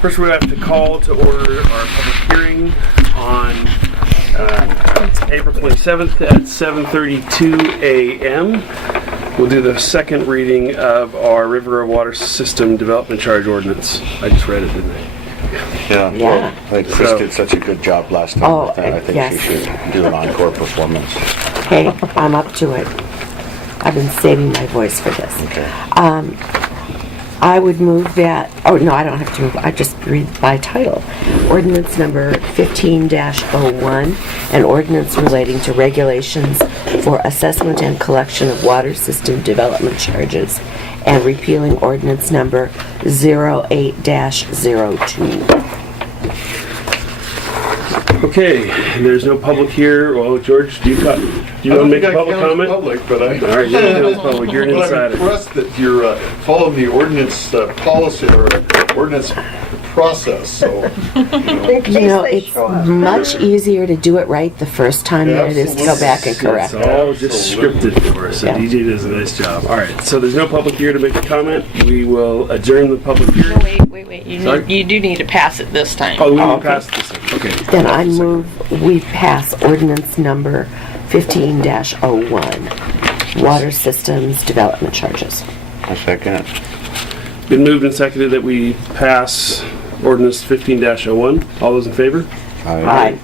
First we have to call to order our public hearing on April 27th at 7:32 a.m. We'll do the second reading of our Rivergrove Water System Development Charge Ordinance. I just read it, didn't I? Yeah. I think Chris did such a good job last time with that. I think she should do an encore performance. Hey, I'm up to it. I've been saving my voice for this. Okay. I would move that, oh no, I don't have to move, I just read by title. Ordinance number 15-01, an ordinance relating to regulations for assessment and collection of water system development charges, and repealing ordinance number 08-02. Okay, there's no public here. Well, George, do you want to make a public comment? Public, but I. All right, you don't count as public. You're an But I'm insider. impressed that you're following the ordinance policy or ordinance process. So, It's much easier to do it right the first time than it is to go back and correct. It's all just scripted for us, so Yeah. DJ does a nice job. All right, so there's no public here to make a comment. We will adjourn the public No, hearing. wait. Sorry? You do need to pass it this time. Oh, we Oh, will okay. pass this. Okay. Then I move we pass ordinance number 15-01, water systems development charges. A second. Been moved and seconded that we pass ordinance 15-01. All those in favor? Aye.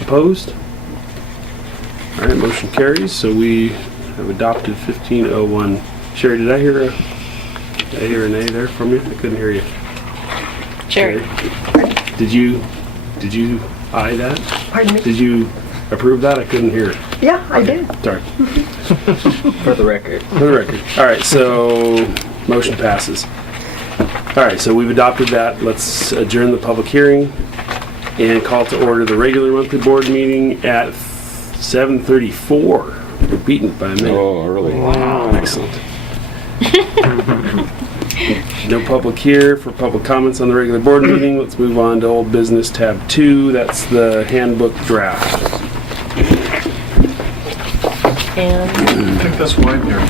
Opposed? All right, motion carries. So we have adopted 1501. Sherry, did I hear a nay there from you? I couldn't hear you. Sherry. Okay. Did you aye that? Pardon me? Did you approve that? I couldn't hear it. Yeah, I did. Sorry. For the record. For the record. All right, so motion passes. All right, so we've adopted that. Let's adjourn the public hearing and call to order the regular monthly board meeting at 7:34. We're beaten by a minute. Oh, early. Wow, excellent. No public here for public comments on the regular board meeting. Let's move on to old business tab 2. That's the handbook draft. And I think that's why I'm here.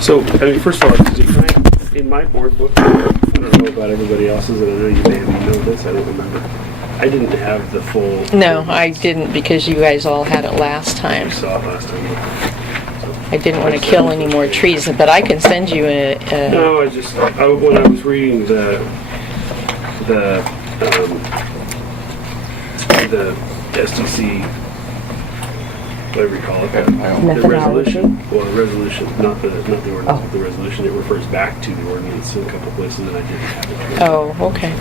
So, I mean, first of all, in my board book, I don't know about everybody else's, and I know you may have emailed this, I don't remember. I didn't have the full... no, I didn't because you guys all had it last time. I saw it last time. I didn't want to kill any more trees, but I can send you a No, when I was reading the SDC, whatever you call it, the resolution. Well, the resolution, not the ordinance, but the resolution. It refers back to the ordinance in a couple places, and I didn't have it. oh, okay.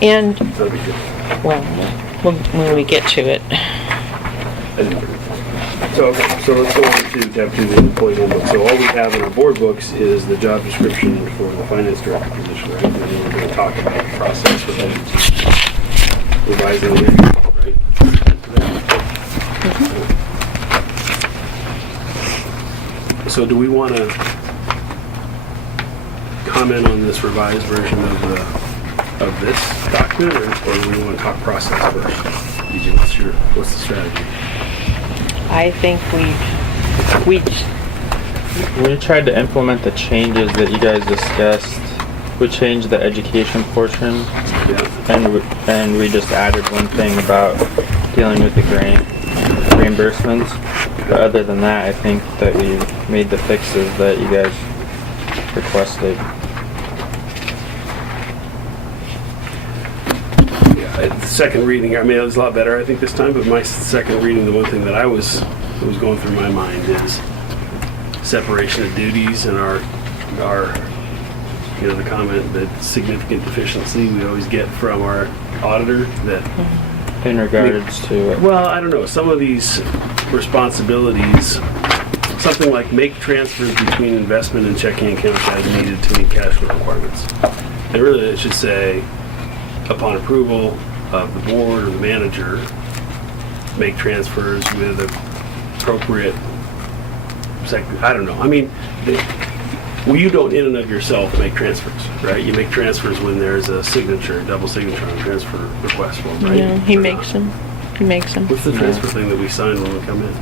And, That'd be good. well, when we get to it. I didn't bring it. So let's go on to tab 2, the employee handbook. So all we have in our board books is the job description for the finance director position, right? And then we're going to talk about the process for them revising it, right? So do we want to comment on this revised version of this document, or do we want to talk process first? DJ, what's the strategy? I think we tried to implement the changes that you guys discussed. We changed the education portion, and we just added one thing about dealing with the grant reimbursements. But other than that, I think that we made the fixes that you guys requested. The second reading, I mean, it was a lot better, I think, this time, but my second reading, the one thing that was going through my mind is separation of duties and our the comment that significant deficiency we always get from our auditor that... In regards to... Well, I don't know, some of these responsibilities, something like make transfers between investment and checking accounts as needed to meet cash flow requirements. And really, it should say, upon approval of the board or the manager, make transfers with appropriate, I don't know. I mean, you don't in and of yourself make transfers, right? You make transfers when there's a signature, double signature on a transfer request form, right? no, he makes them. He makes them. What's the transfer thing that we sign when we come in?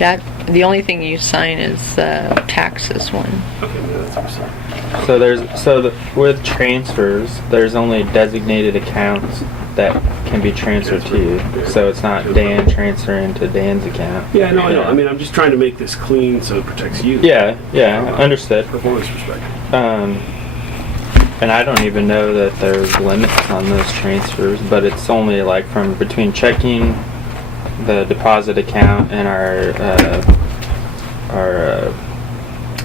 That, the only thing you sign is the taxes one. Okay, maybe that's what I'm saying. So with transfers, there's only designated accounts that can be transferred to you. So it's not Dan transferring to Dan's account. Yeah, I know. I mean, I'm just trying to make this clean so it protects you. Yeah, understood. Performance perspective. And I don't even know that there's limits on those transfers, but it's only like from between checking the deposit account and our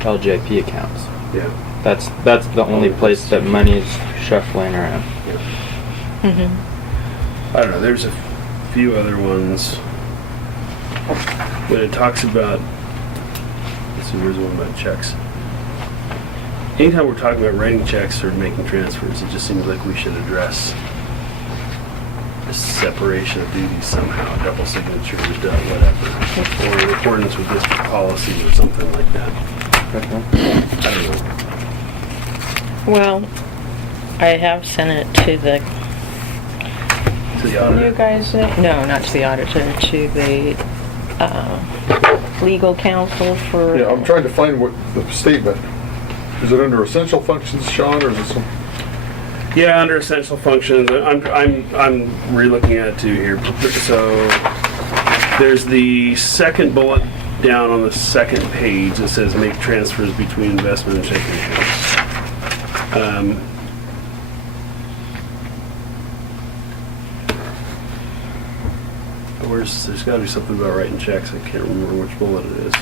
LJP accounts. Yeah. That's the only place that money's shuffling around. Mm-hmm. I don't know. There's a few other ones when it talks about. Let's see. Here's one about checks. Anytime we're talking about writing checks or making transfers, it just seems like we should address the separation of duties somehow, double signatures, whatever, or in accordance with district policy or something like that. I don't know. Well, I have sent it to the. To the auditor. You guys? No, not to the auditor. To the legal counsel for. Yeah, I'm trying to find what the statement. Is it under essential functions, Sean, or is it some? Yeah, under essential functions, I'm re-looking at it too here. So there's the second bullet down on the second page that says make transfers between investment and checking accounts. There's got to be something about writing checks. I can't remember which bullet it is.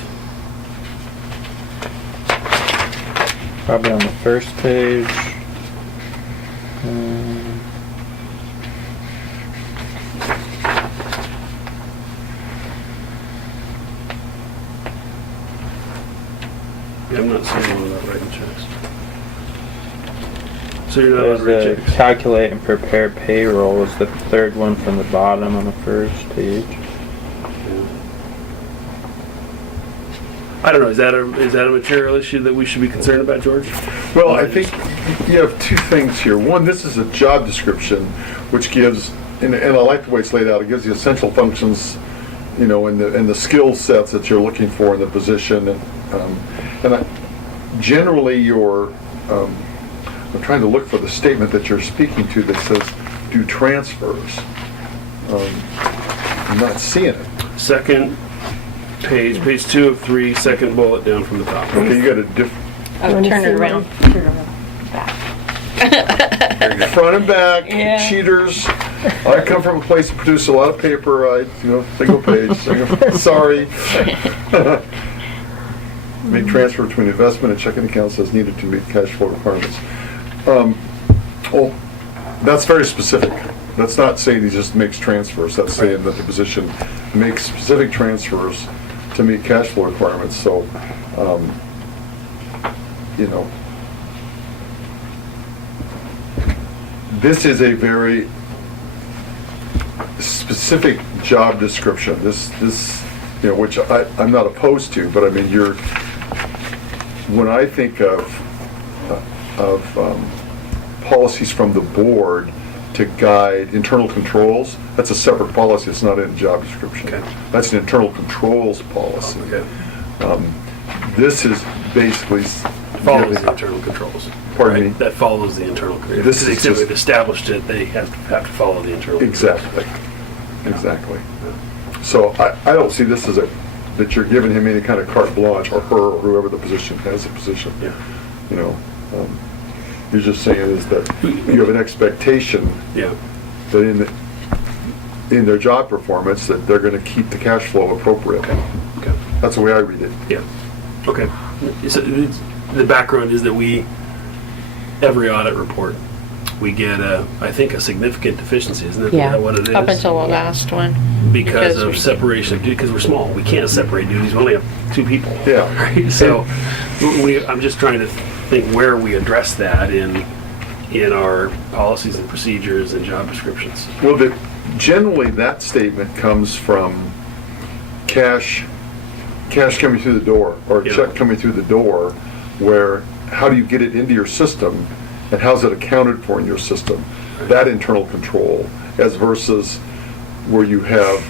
Probably on the first page. Yeah, I'm not seeing one about writing checks. So you're not There's on writing the checks? calculate and prepare payroll is the third one from the bottom on the first page. I don't know. Is that a material issue that we should be concerned about, George? Well, I think you have two things here. One, this is a job description, which gives, and I like the way it's laid out. It gives the essential functions, and the skill sets that you're looking for in the position, generally I'm trying to look for the statement that you're speaking to that says do transfers. I'm not seeing it. Second page 2 of 3, second bullet down from the top. Okay, you got a Oh, turn it around. front and back, Yeah. cheaters. I come from a place that produces a lot of paper, single page, sorry. Make transfer between investment and checking accounts as needed to meet cash flow requirements. That's very specific. That's not saying he just makes transfers. That's saying that the position makes specific transfers to meet cash flow requirements. So, this is a very specific job description. This, which I'm not opposed to, but I mean, when I think of policies from the board to guide internal controls, that's a separate policy. It's not in a job description. Okay. That's an internal controls policy. Okay. This is basically Follows the internal controls. Pardon me? That follows the internal controls. This is Because just- they've established it, they have to follow the internal controls. Exactly. So I don't see this as that you're giving him any kind of carte blanche, or her, or whoever the position has a position. Yeah. You're just saying is that you have an expectation Yeah. that in their job performance that they're going to keep the cash flow appropriate. Okay. That's the way I read it. Yeah. Okay. So the background is that every audit report, we get I think a significant deficiency, isn't it? Yeah. Is that what it is? Up until the last one. Because of we- separation of duties, because we're small. We can't separate duties. We only have 2 people. Yeah. Right? So I'm just trying to think where we address that in our policies and procedures and job descriptions. Well, generally that statement comes from cash coming through the door, or a Yeah. check coming through the door, where how do you get it into your system, and how's it accounted for in your system? That internal control, as versus where you have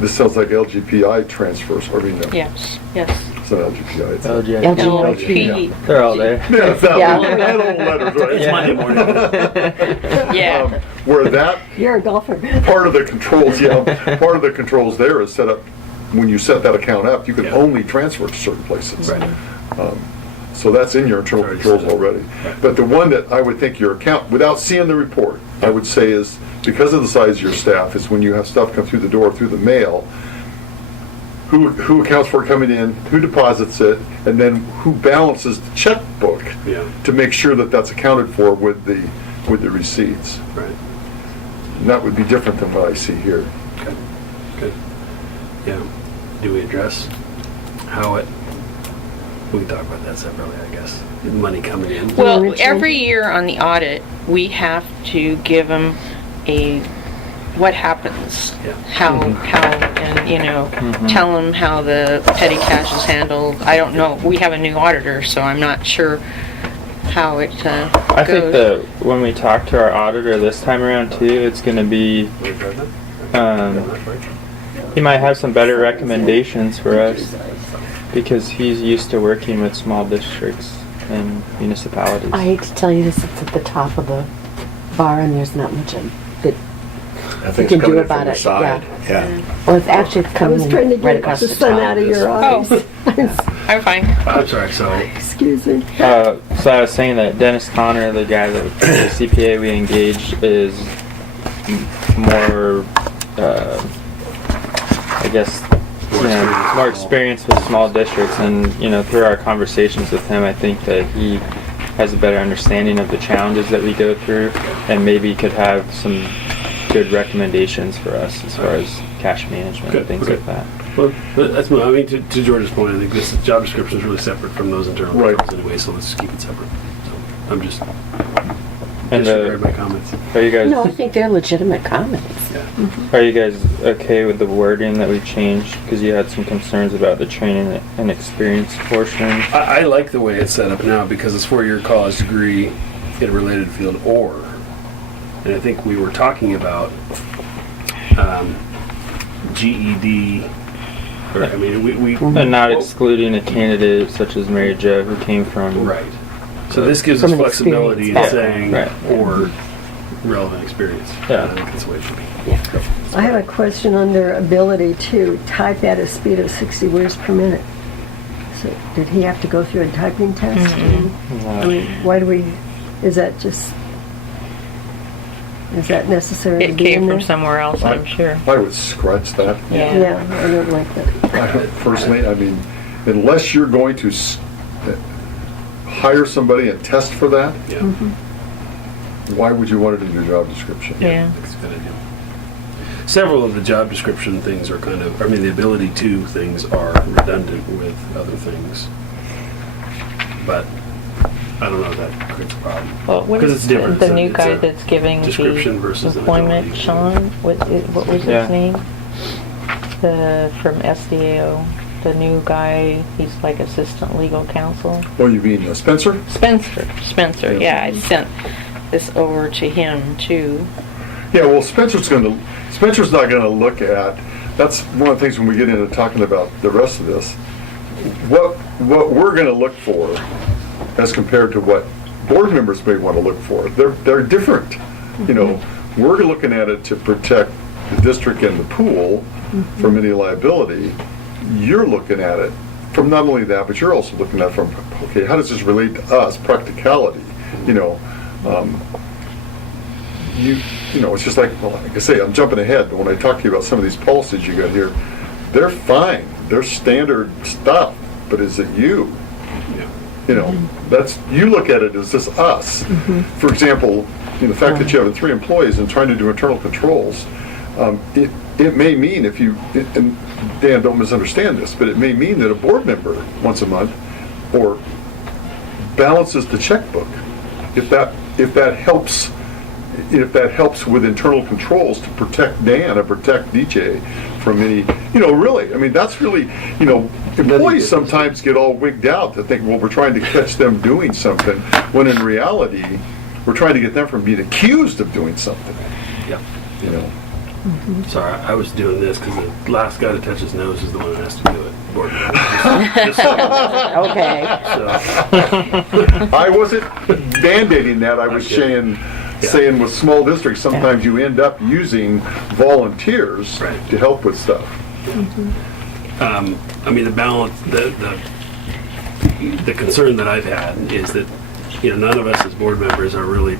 This sounds like LGPI transfers, I mean, no, Yes. it's not LGPI, it's LGIP. They're all there. Yeah, it's that Yeah. little letters, right? It's Monday morning. Yeah. Where that You're a golfer. part of the controls, part of the controls there is set up, when you set that account up, you can Yeah. only transfer to certain places. Right. So that's in your internal Already controls set up. already. But the one that I would think your account, without seeing the report, I would say is, because of the size of your staff, is when you have stuff come through the door, through the mail, who accounts for it coming in, who deposits it, and then who balances the checkbook Yeah. to make sure that that's accounted for with the receipts. Right. And that would be different than what I see here. Okay. Good. Yeah. Do we address how it? We can talk about that separately, I guess. Money coming in. Well, Richard? every year on the audit, we have to give them what happens, Yeah. how, and, tell them how the petty cash is handled. I don't know, we have a new auditor, so I'm not sure how it I think goes. that when we talk to our auditor this time around too, it's going to be, he might have some better recommendations for us because he's used to working with small districts and municipalities. I hate to tell you this, it's at the top of the bar and there's not much that I think you it's can do coming in from about the it. side. Yeah. Yeah. Well, it's actually I coming was trying to right get across the the sun top. out of your eyes. I'm fine. I'm sorry. So Excuse me. So I was saying that Dennis Connor, the guy that the CPA we engaged, is more, I guess, more experienced with small districts, and through our conversations with him, I think that he has a better understanding of the challenges that we go through, and maybe could have some good recommendations for us as far as cash management and things like that. well, that's. I mean, to George's point, I think this job description is really separate from those internal Right. controls anyway. So let's keep it separate. So I'm just And disregard my comments. are you guys? No, I think they're legitimate comments. Yeah. Are you guys okay with the wording that we changed? Because you had some concerns about the training and experience portion. I like the way it's set up now because it's 4-year college degree in a related field or, and I think we were talking about GED. Or, I mean, we And not excluding a candidate such as Mary Jo who came from... right. So this gives From us an flexibility in experience saying background. or relevant experience. Yeah. I think that's the way it should be. I have a question on their ability to type at a speed of 60 words per minute. So did he have to go through a typing test? I mean, why do we, is that necessary to It be came in from there? somewhere else, I'm sure. I would scratch that. Yeah. Yeah, I don't like that. Personally, I mean, unless you're going to hire somebody and test for that, Yeah. why would you want it in your job description? Yeah. That's a good idea. Several of the job description things are the ability to things are redundant with other things. But I don't know if that creates a problem. Well, what 'Cause is it's different. the It's a- new it's guy a that's giving description the versus an employment, ability. Sean? What was Yeah. his name? From SDAO, the new guy, he's like assistant legal counsel. Oh, you mean Spencer? Spencer, yeah, I sent this over to him too. Yeah, well, Spencer's not gonna look at, that's one of the things when we get into talking about the rest of this. What we're gonna look for as compared to what board members may wanna look for, they're different. We're looking at it to protect the district and the pool from any liability. You're looking at it from not only that, but you're also looking at it from, okay, how does this relate to us, practicality? It's just like I say, I'm jumping ahead, but when I talk to you about some of these policies you got here, they're fine, they're standard stuff, but is it you? That's, you look at it as just us. For example, the fact that you have 3 employees and trying to do internal controls, it may mean and Dan, don't misunderstand this, but it may mean that a board member once a month or balances the checkbook. If that helps with internal controls to protect Dan or protect DJ from any, really, I mean, that's really, employees sometimes get all wigged out to think, well, we're trying to catch them doing something, when in reality, we're trying to get them from being accused of doing something. Yeah. Sorry, I was doing this because the last guy to touch his nose is the one that has to do it. Board member. Just so Okay. I wasn't band-aiding that, I was Okay. saying with small districts, sometimes you end up using volunteers Right. to help with stuff. I mean, the balance, the concern that I've had is that, none of us as board members are really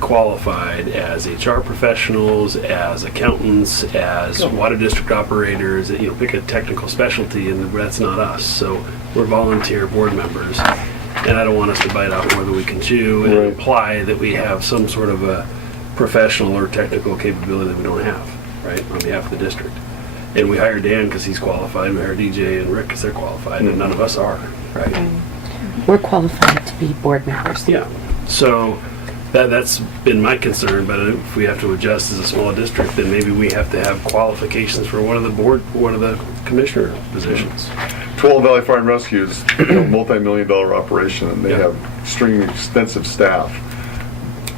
qualified as HR professionals, as accountants, as water district operators, pick a technical specialty, and that's not us. So we're volunteer board members, and I don't want us to bite off more than we can chew and Right. imply that we have some sort of a professional or technical capability that we don't have, right, on behalf of the district. And we hired Dan because he's qualified, we hired DJ and Rick because they're qualified, and none of us are, right? We're qualified to be board members. Yeah, so that's been my concern, but if we have to adjust as a small district, then maybe we have to have qualifications for one of the commissioner positions. 12 Valley Fire and Rescue is a multi-million-dollar operation, and they Yeah. have extremely extensive staff.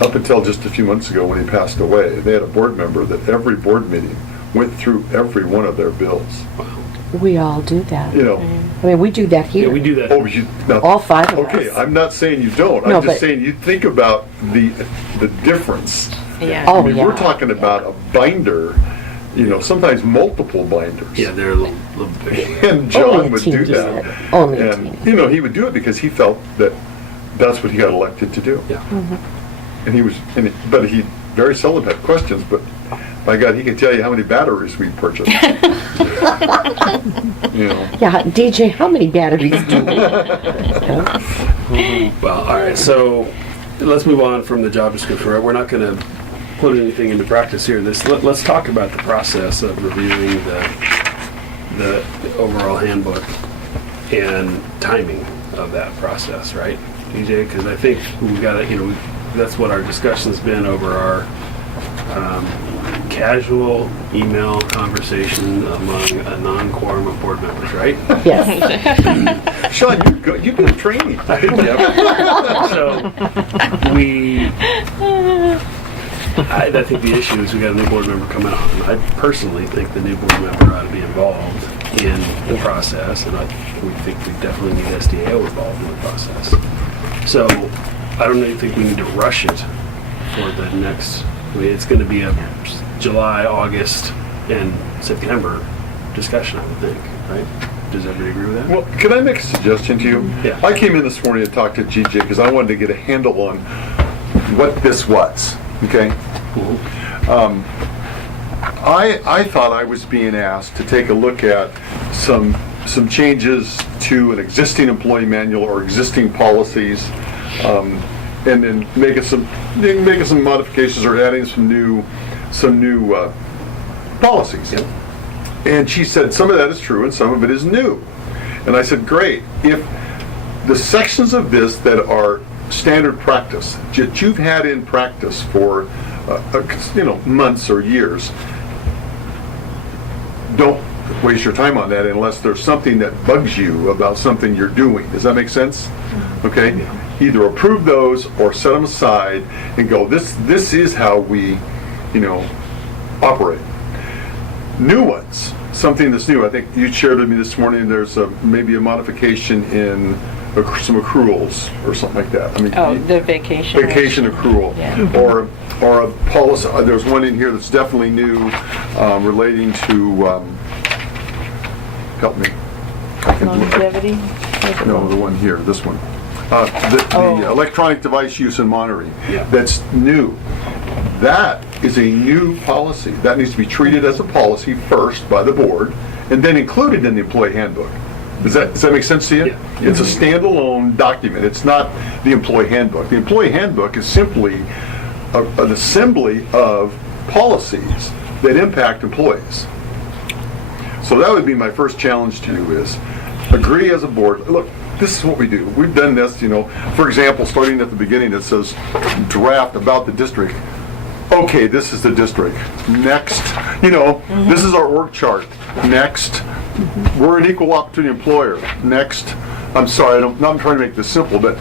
Up until just a few months ago when he passed away, they had a board member that every board meeting went through every one of their bills. We all do that. You know, I mean, we do that here. Yeah, we do that. oh, now, All five of okay, us. I'm not saying you don't. No, I'm just but- saying you think about the difference. Yeah. Oh, I mean, yeah. we're talking about a binder, sometimes multiple binders. Yeah, they're a little bigger. And John Only a would teeny do bit. that. Only a And, teeny. he would do it because he felt that that's what he got elected to do. Yeah. And but he very seldom had questions, but by God, he could tell you how many batteries we purchased. Yeah, DJ, how many batteries do we? Well, all right, so let's move on from the job description. We're not going to put anything into practice here. Let's talk about the process of reviewing the overall handbook and timing of that process, right, DJ? Because I think we've got to, that's what our discussion's been over our casual email conversation among a non-quorum of board members, right? Yes. Sean, you do training. So I think the issue is we got a new board member coming on. And I personally think the new board member ought to be involved in the process, and we think we definitely need SDAO involved in the process. So I don't really think we need to rush it for the next. It's going to be a July, August, and September discussion, I would think, right? Does everybody agree with that? Well, can I make a suggestion to you? Yeah. I came in this morning to talk to GJ because I wanted to get a handle on what this was, okay? I thought I was being asked to take a look at some changes to an existing employee manual or existing policies, and then making some modifications or adding some new policies. Yep. And she said some of that is true and some of it is new. And I said, great. If the sections of this that are standard practice, that you've had in practice for months or years, don't waste your time on that unless there's something that bugs you about something you're doing. Does that make sense? Okay? Either approve those or set them aside and go, this is how we, operate. New ones, something that's new. I think you shared with me this morning, there's maybe a modification in some accruals or something like that. I mean, The vacation. vacation accrual, Yeah. or a policy. There's one in here that's definitely new, relating to. Help me. Longevity. No, the one here, this one. The electronic device use and monitoring. Yeah. That's new. That is a new policy. That needs to be treated as a policy first by the board, and then included in the employee handbook. Does that make sense to you? Yeah. It's a standalone document. It's not the employee handbook. The employee handbook is simply an assembly of policies that impact employees. So that would be my first challenge to you is agree as a board. Look, this is what we do. We've done this, for example, starting at the beginning, it says draft about the district. Okay, this is the district. Next, this is our org chart. Next, we're an equal opportunity employer. Next, I'm sorry, I'm trying to make this simple, but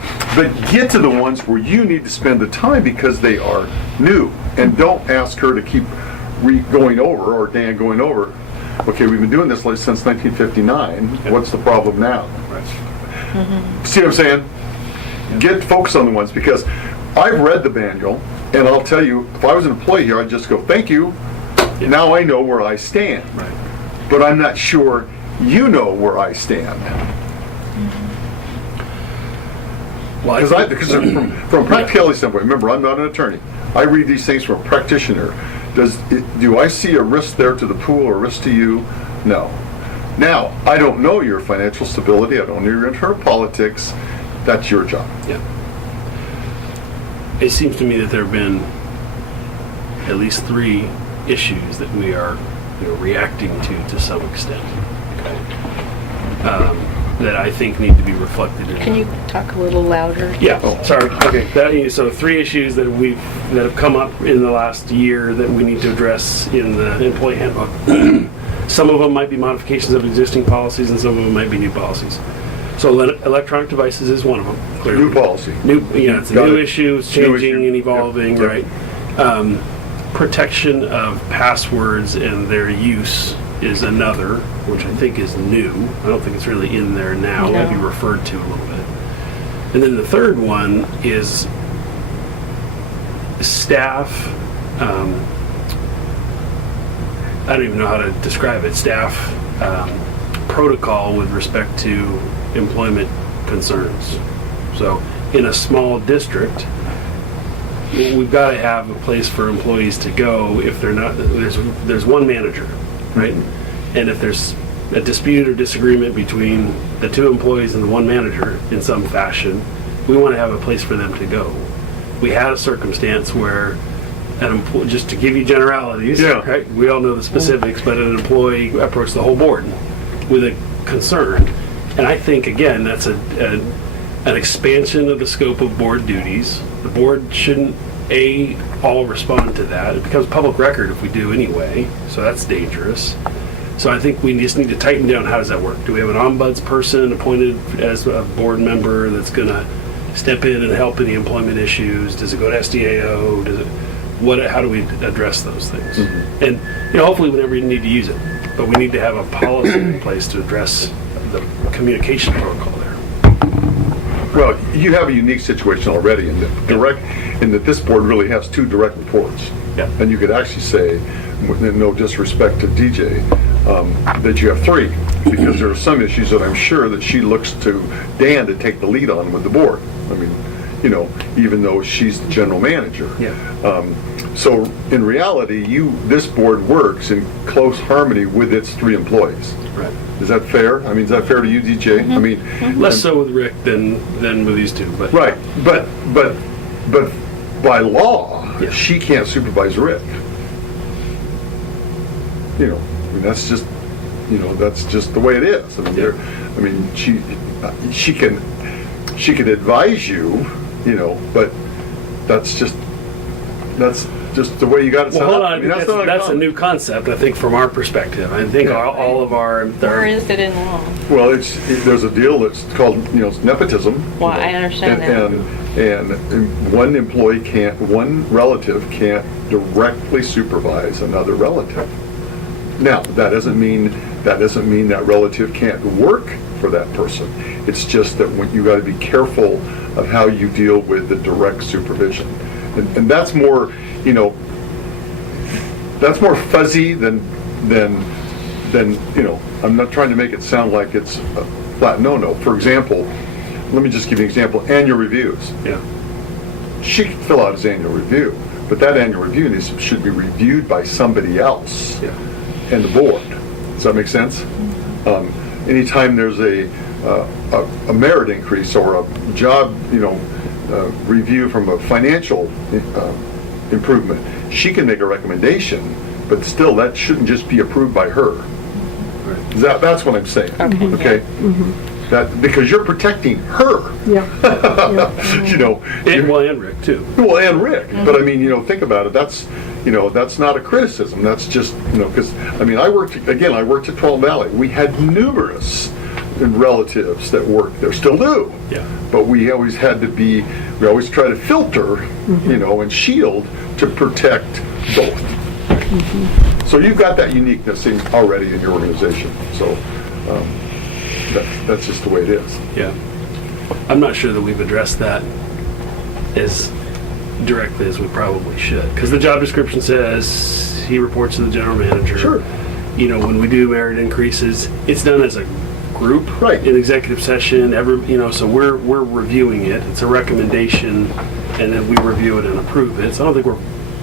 get to the ones where you need to spend the time because they are new. And don't ask her to keep going over, or Dan going over, okay, we've been doing this since 1959, what's the problem now? See what I'm saying? Get focused on the ones, because I've read the manual, and I'll tell you, if I was an employee here, I'd just go, thank you, now I know where I stand. Right. But I'm not sure you know where I stand. Well, Because from a practicality standpoint, remember, I'm not an attorney. I read these things from a practitioner. Do I see a risk there to the pool or a risk to you? No. Now, I don't know your financial stability. I don't know your internal politics. That's your job. Yeah. It seems to me that there have been at least 3 issues that we are reacting to some extent. Okay. That I think need to be reflected in. Can you talk a little louder? Yeah. Sorry. Okay. So 3 issues that have come up in the last year that we need to address in the employee handbook. Some of them might be modifications of existing policies, and some of them might be new policies. So electronic devices is one of them. Clearly. New policy. It's a new issue. It's changing and evolving. Yep. Right. Protection of passwords and their use is another, which I think is new. I don't think it's really in there now. No. Maybe referred to a little bit. And then the third one is staff. I don't even know how to describe it. Staff protocol with respect to employment concerns. So in a small district, we've got to have a place for employees to go if they're not. There's one manager, right? And if there's a dispute or disagreement between the 2 employees and the one manager in some fashion, we want to have a place for them to go. We had a circumstance where just to give you generalities, right? We all know the specifics, but an employee approached the whole board with a concern, and I think again that's an expansion of the scope of board duties. The board shouldn't all respond to that. It becomes public record if we do anyway, so that's dangerous. So I think we just need to tighten down how does that work. Do we have an ombuds person appointed as a board member that's going to step in and help any employment issues? Does it go to SDAO? How do we address those things? And hopefully we never need to use it, but we need to have a policy in place to address the communication protocol there. Well, you have a unique situation already in that this board really has 2 direct reports. Yeah. And you could actually say, with no disrespect to DJ, that you have 3, because there are some issues that I'm sure that she looks to Dan to take the lead on with the board. I mean, even though she's the general manager. Yeah. So in reality, this board works in close harmony with its 3 employees. Right. Is that fair? I mean, is that fair to you, DJ? I mean, Less so with Rick than with these 2, but right. But by law, Yeah. she can't supervise Rick. I mean, that's just the way it is. I mean, she can advise you, but that's just the way you got to set Well, hold up. on. I mean, That's a new concept, I think, from our perspective. I think all of our... Where is it in law? Well, there's a deal that's called nepotism. Well, I understand that. And one relative can't directly supervise another relative. Now, that doesn't mean that relative can't work for that person. It's just that you got to be careful of how you deal with the direct supervision, and that's more, that's more fuzzy than I'm not trying to make it sound like it's a flat no. For example, let me just give you an example. Annual reviews. Yeah. She can fill out his annual review, but that annual review should be reviewed by somebody else. Yeah. And the board. Does that make sense? Anytime there's a merit increase or a job, review from a financial improvement, she can make a recommendation, but still that shouldn't just be approved by her. Right. That's what I'm saying. Okay. That because you're protecting her. Yeah. And Rick too. Well, and Rick. But I mean, think about it. That's not a criticism. That's just, because, I mean, I worked at 12 Valley. We had numerous relatives that worked there, still do. Yeah. But we always try to filter, and shield to protect both. So you've got that uniqueness already in your organization. So that's just the way it is. Yeah. I'm not sure that we've addressed that as directly as we probably should. Because the job description says he reports to the general manager. Sure. You know, when we do merit increases, it's done as a group. Right. In executive session, so we're reviewing it. It's a recommendation, and then we review it and approve it. So I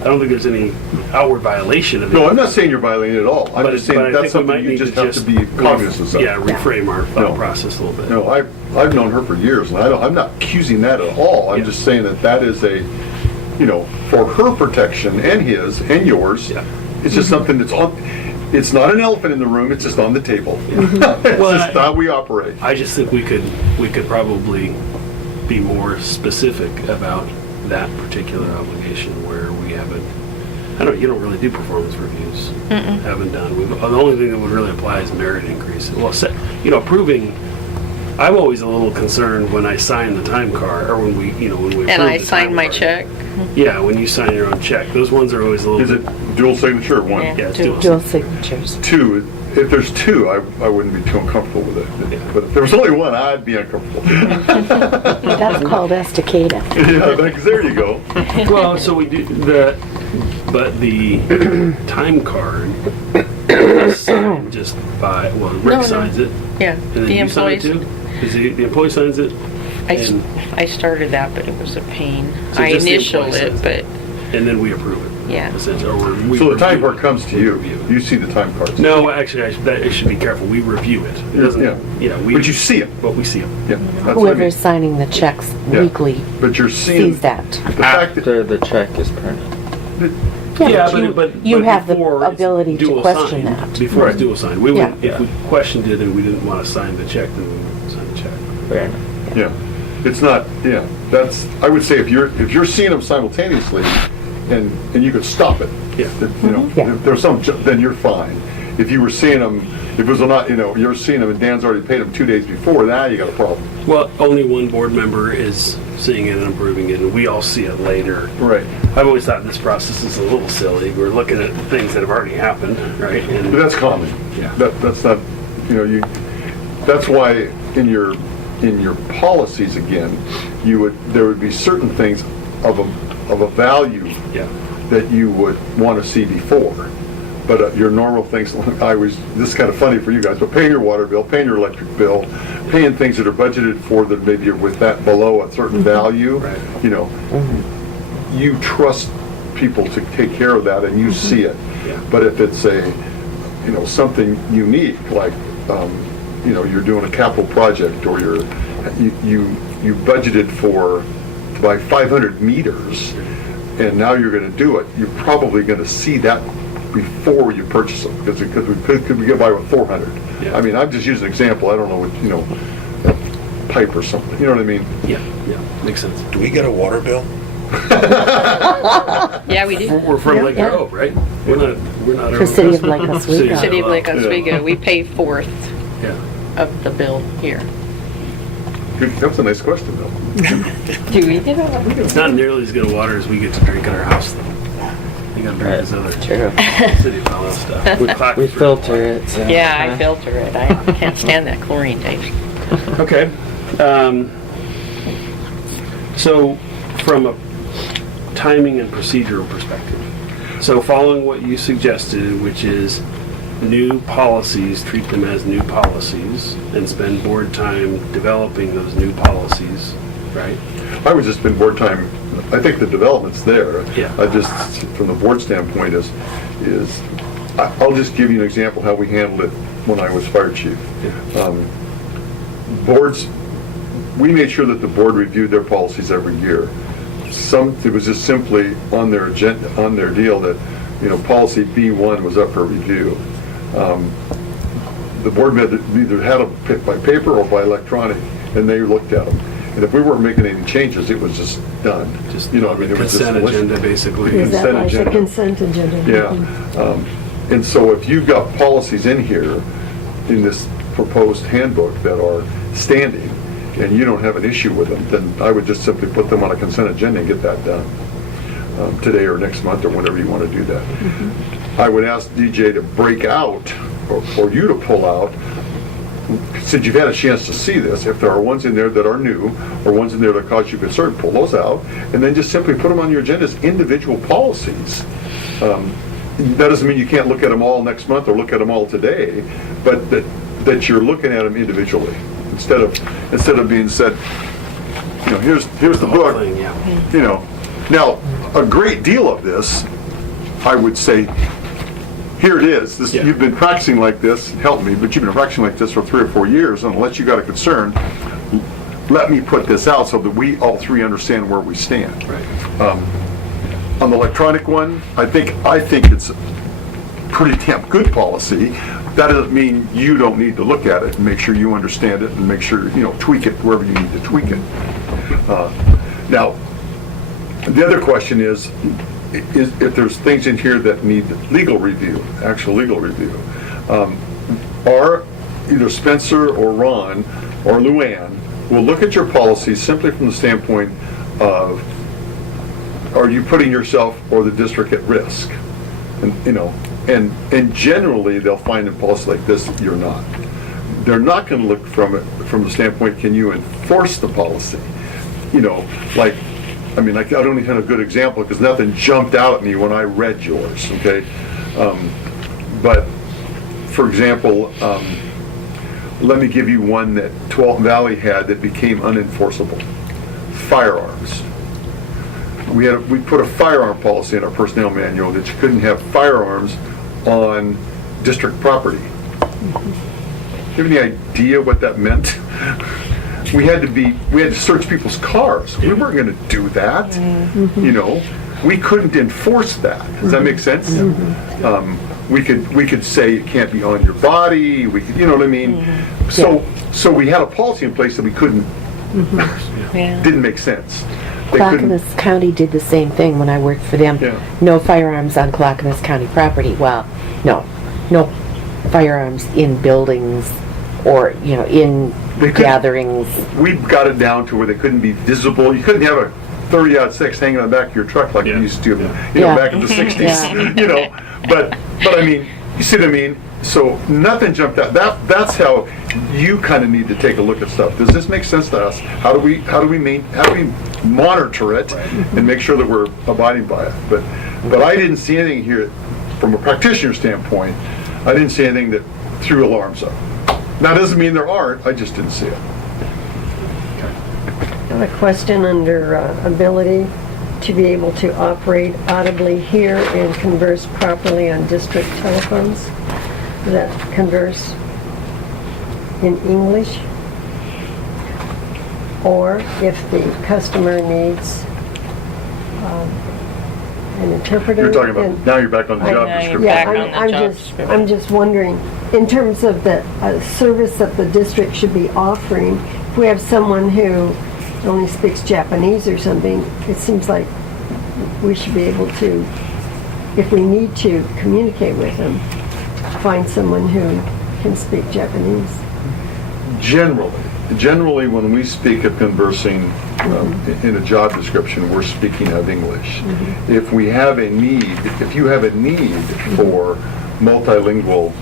don't think there's any outward violation of it. No, I'm not saying you're violating it at all. I'm just saying I that's think we something might you need just to have to be cognizant of. Yeah, reframe our thought No. process a little bit. No, I've known her for years, and I'm not accusing that at all. I'm Yeah. just saying that is for her protection and his and yours. Yeah. It's just something that's on. It's not an elephant in the room. It's just on the table. It's Well, just how we operate. I just think we could probably be more specific about that particular obligation where we haven't. You don't really do performance reviews. Haven't done. The only thing that would really apply is merit increase. Well, approving. I'm always a little concerned when I sign the time card, or when we approve And I the signed time my card. check. Yeah, when you sign your own check, those ones are always a little. Is it dual signature or one? Yeah. Yeah, it's Dual. Dual signatures. Two. If there's two, I wouldn't be too uncomfortable with it. Yeah. But if there was only one, I'd be uncomfortable. That's called estacada. Yeah, there you go. Well, so we do but the time card is signed just by, Rick No. signs it. Yeah, And then the you sign it employees. too? Is the employee signs it? And- I started that, but it was a pain. So I just the initialed employee it, signs but And then we approve it. Yeah. Essentially, or we So the time review card it. comes to We you. review it. You see the time cards. No, actually, I should be careful. We review it. It doesn't, Yeah. we. But you see it. But we see it. Yeah, that's what I mean. Whoever's signing the checks Yeah. weekly But you're seeing sees that. the fact that After the check is printed. Yeah, but you have the before it's ability to dual question signed, that. Before it's Right. dual signed. We Yeah. would, if we questioned it and we didn't want to sign the check, then we wouldn't sign the check. Fair enough. yeah, it's not. Yeah, that's. I would say if you're seeing them simultaneously, and you could stop it. Yeah. Yeah. If there's some, then you're fine. If you were seeing them, if it was not, you're seeing them and Dan's already paid them 2 days before, now you got a problem. Well, only one board member is seeing it and approving it, and we all see it later. Right. I've always thought this process is a little silly. We're looking at things that have already happened, right? But And that's common. Yeah. That's not, that's why in your policies again, there would be certain things of a value yeah, that you would want to see before. But your normal things, this is kind of funny for you guys, but paying your water bill, paying your electric bill, paying things that are budgeted for that maybe are with that below a certain value, Right. You trust people to take care of that and you see it. Yeah. But if it's something unique, like, you're doing a capital project or you budgeted to buy 500 meters and now you're going to do it, you're probably going to see that before you purchase them because we could get by with 400. Yeah. I mean, I'm just using an example. I don't know what, a pipe or something. You know what I mean? yeah, makes sense. Do we get a water bill? yeah, we do. We're from Lake Yeah. Grove, right? We're not. For City of Lake Oswego. City of Lake Yeah. Oswego, we pay fourth Yeah. of the bill here. Good. That's a nice question, though. Do we get It's not nearly as good a water as we get to drink in our house, though. You gotta drink this other True. City of Palo stuff. With clock We for- filter it. So. Yeah, I filter it. I can't stand that chlorine taste. Okay. So, from a timing and procedural perspective, so following what you suggested, which is new policies, treat them as new policies, and spend board time developing those new policies, right? I would just spend board time. I think the development's there. Yeah. I just, from the board standpoint, I'll just give you an example how we handled it when I was fire chief. Yeah. Boards, we made sure that the board reviewed their policies every year. It was just simply on their agenda, on their deal that, policy B1 was up for review. The board either had them by paper or by electronic, and they looked at them. And if we weren't making any changes, it was just done. Just it was just consent agenda, basically. Is that Consent like the agenda. consent agenda? Yeah. And so if you've got policies in here, in this proposed handbook that are standing, and you don't have an issue with them, then I would just simply put them on a consent agenda and get that done today or next month or whenever you want to do that. I would ask DJ to break out, or you to pull out, since you've had a chance to see this, if there are ones in there that are new, or ones in there that cause you concern, pull those out, and then just simply put them on your agenda as individual policies. That doesn't mean you can't look at them all next month or look at them all today, but that you're looking at them individually, instead of being said, here's the book, thing, yeah. Now, a great deal of this, I would say, here it is. Yeah. You've been practicing like this, help me, but you've been practicing like this for 3 or 4 years, and unless you got a concern, let me put this out so that we all three understand where we stand. Right. On the electronic one, I think it's pretty damn good policy. That doesn't mean you don't need to look at it and make sure you understand it and make sure, tweak it wherever you need to tweak it. Now, the other question is if there's things in here that need legal review, actual legal review. Are either Spencer or Ron or Luann will look at your policy simply from the standpoint of, are you putting yourself or the district at risk? And generally they'll find in policy like this, you're not. They're not going to look from it from the standpoint, can you enforce the policy? I don't even have a good example because nothing jumped out at me when I read yours, okay? But, for example, let me give you one that Tualatin Valley had that became unenforceable. Firearms. We put a firearm policy in our personnel manual that you couldn't have firearms on district property. Do you have any idea what that meant? We had to search people's cars. We weren't going to do that. We couldn't enforce that. Does that make sense? We could say it can't be on your body. We could, you know what I mean? So we had a policy in place that we couldn't. Didn't make sense. Clackamas County did the same thing when I worked for them. Yeah. No firearms on Clackamas County property. Well, no firearms in buildings or, in gatherings. We got it down to where they couldn't be visible. You couldn't have a 30-06 hanging on the back of your truck like we used to, back in the 60s, But I mean, you see what I mean? So nothing jumped out. That's how you kind of need to take a look at stuff. Does this make sense to us? How do we monitor it and make sure that we're abiding by it? But I didn't see anything here from a practitioner standpoint. I didn't see anything that threw alarms up. Now, doesn't mean there aren't. I just didn't see it. I have a question under ability to be able to operate audibly, hear, and converse properly on district telephones. That converse in English, or if the customer needs an interpreter. You're talking about, now you're back on the job description. Yeah, I'm just wondering, in terms of the service that the district should be offering, if we have someone who only speaks Japanese or something, it seems like we should be able to, if we need to communicate with them, find someone who can speak Japanese. Generally, when we speak of conversing in a job description, we're speaking of English. If you have a need for multilingual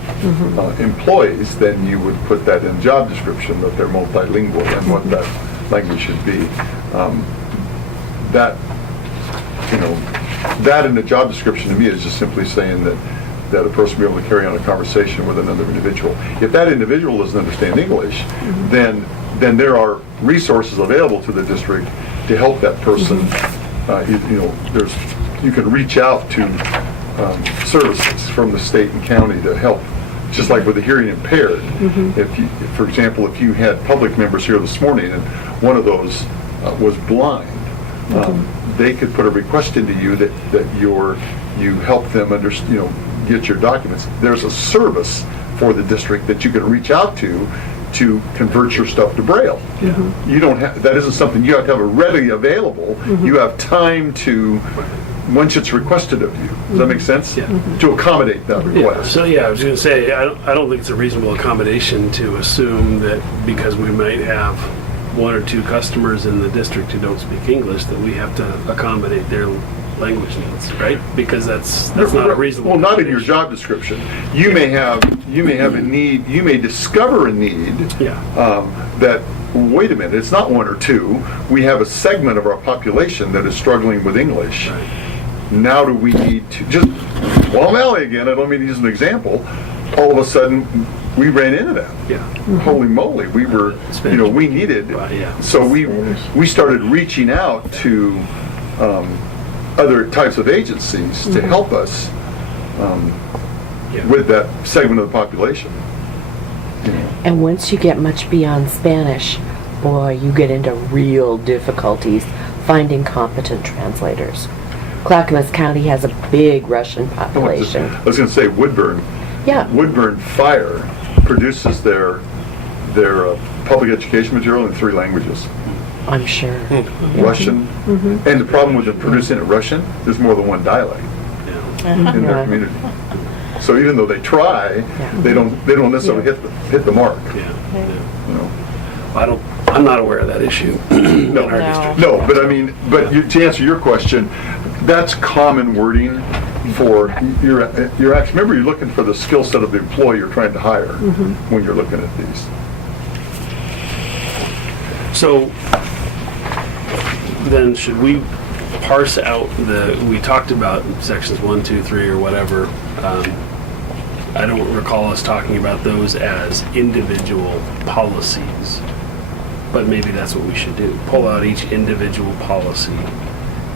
employees, then you would put that in job description, that they're multilingual and what that language should be. That in the job description to me is just simply saying that a person will be able to carry on a conversation with another individual. If that individual doesn't understand English, then there are resources available to the district to help that person. You can reach out to services from the state and county to help, just like with the hearing impaired. For example, if you had public members here this morning and one of those was blind, they could put a request into you that you help them get your documents. There's a service for the district that you can reach out to convert your stuff to Braille. You don't have, that isn't something you have to have readily available. You have time to, once it's requested of you. Does that make sense? To accommodate that request. So I was going to say, I don't think it's a reasonable accommodation to assume that because we might have one or two customers in the district who don't speak English, that we have to accommodate their language needs, right? Because that's not a reasonable. Well, not in your accommodation. job description. You may have a need, you may discover a need. Yeah. That, wait a minute, it's not one or two. We have a segment of our population that is struggling with English. Right. Now do we need to, just Wall Valley again, I don't mean to use an example, all of a sudden, we ran into that. Yeah. Holy moly, we were, we needed, Yeah. so we started reaching out to other types of agencies to help us Yeah. with that segment of the population. And once you get much beyond Spanish, boy, you get into real difficulties finding competent translators. Clackamas County has a big Russian population. I was going to say Woodburn. Yeah. Woodburn Fire produces their public education material in 3 languages. I'm sure. Russian, and the problem with them producing it Russian, there's more than one dialect Yeah. in their Yeah. community. So even though they try, they don't necessarily hit the mark. Yeah. You know? I'm not aware of that issue. No, in our district. no, but I mean, to answer your question, that's common wording for your action. Remember, you're looking for the skill set of the employee you're trying to hire when you're looking at these. So then should we parse out we talked about sections 1, 2, 3 or whatever. I don't recall us talking about those as individual policies, but maybe that's what we should do. Pull out each individual policy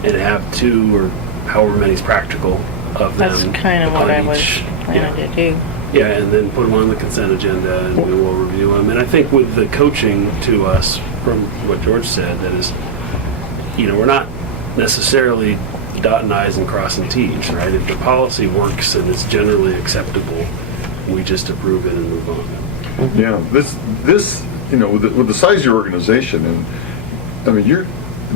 and have 2 or however many is practical of them. That's kind of what on I was each- planning to do. Yeah, and then put them on the consent agenda and we will review them. And I think with the coaching to us, from what George said, that is, we're not necessarily dotting I's and crossing T's, right? If the policy works and it's generally acceptable, we just approve it and move on. Yeah, this with the size of your organization, and I mean,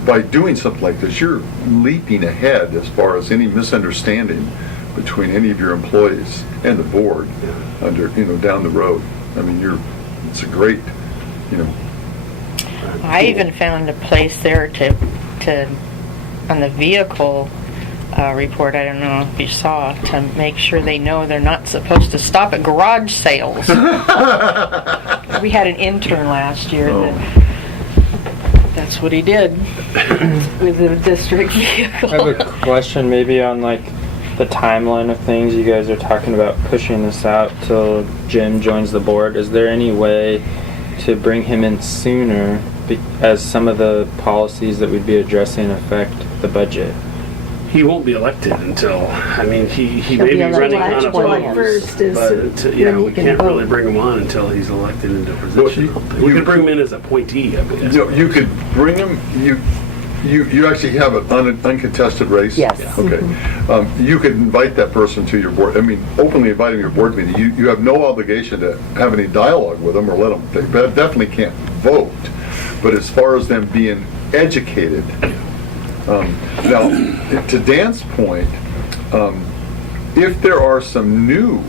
by doing something like this, you're leaping ahead as far as any misunderstanding between any of your employees and the board down the road. I mean, it's a great, I even found a place there to on the vehicle report, I don't know if you saw, to make sure they know they're not supposed to stop at garage sales. We had an intern last year that's what he did with the district vehicle. I have a question maybe on like the timeline of things. You guys are talking about pushing this out till Jim joins the board. Is there any way to bring him in sooner as some of the policies that we'd be addressing affect the budget? He won't be elected until, he He'll may be be elected running July unopposed. 1st is But, when he we can can't vote. really bring him on until he's elected into position. We could bring him in as appointee, I guess. you could bring them. You actually have an uncontested race. Yes. Okay. You could invite that person to your board. I mean, openly invite them to your board meeting. You have no obligation to have any dialogue with them or let them. They definitely can't vote. But as far as them being educated, now to Dan's point, if there are some new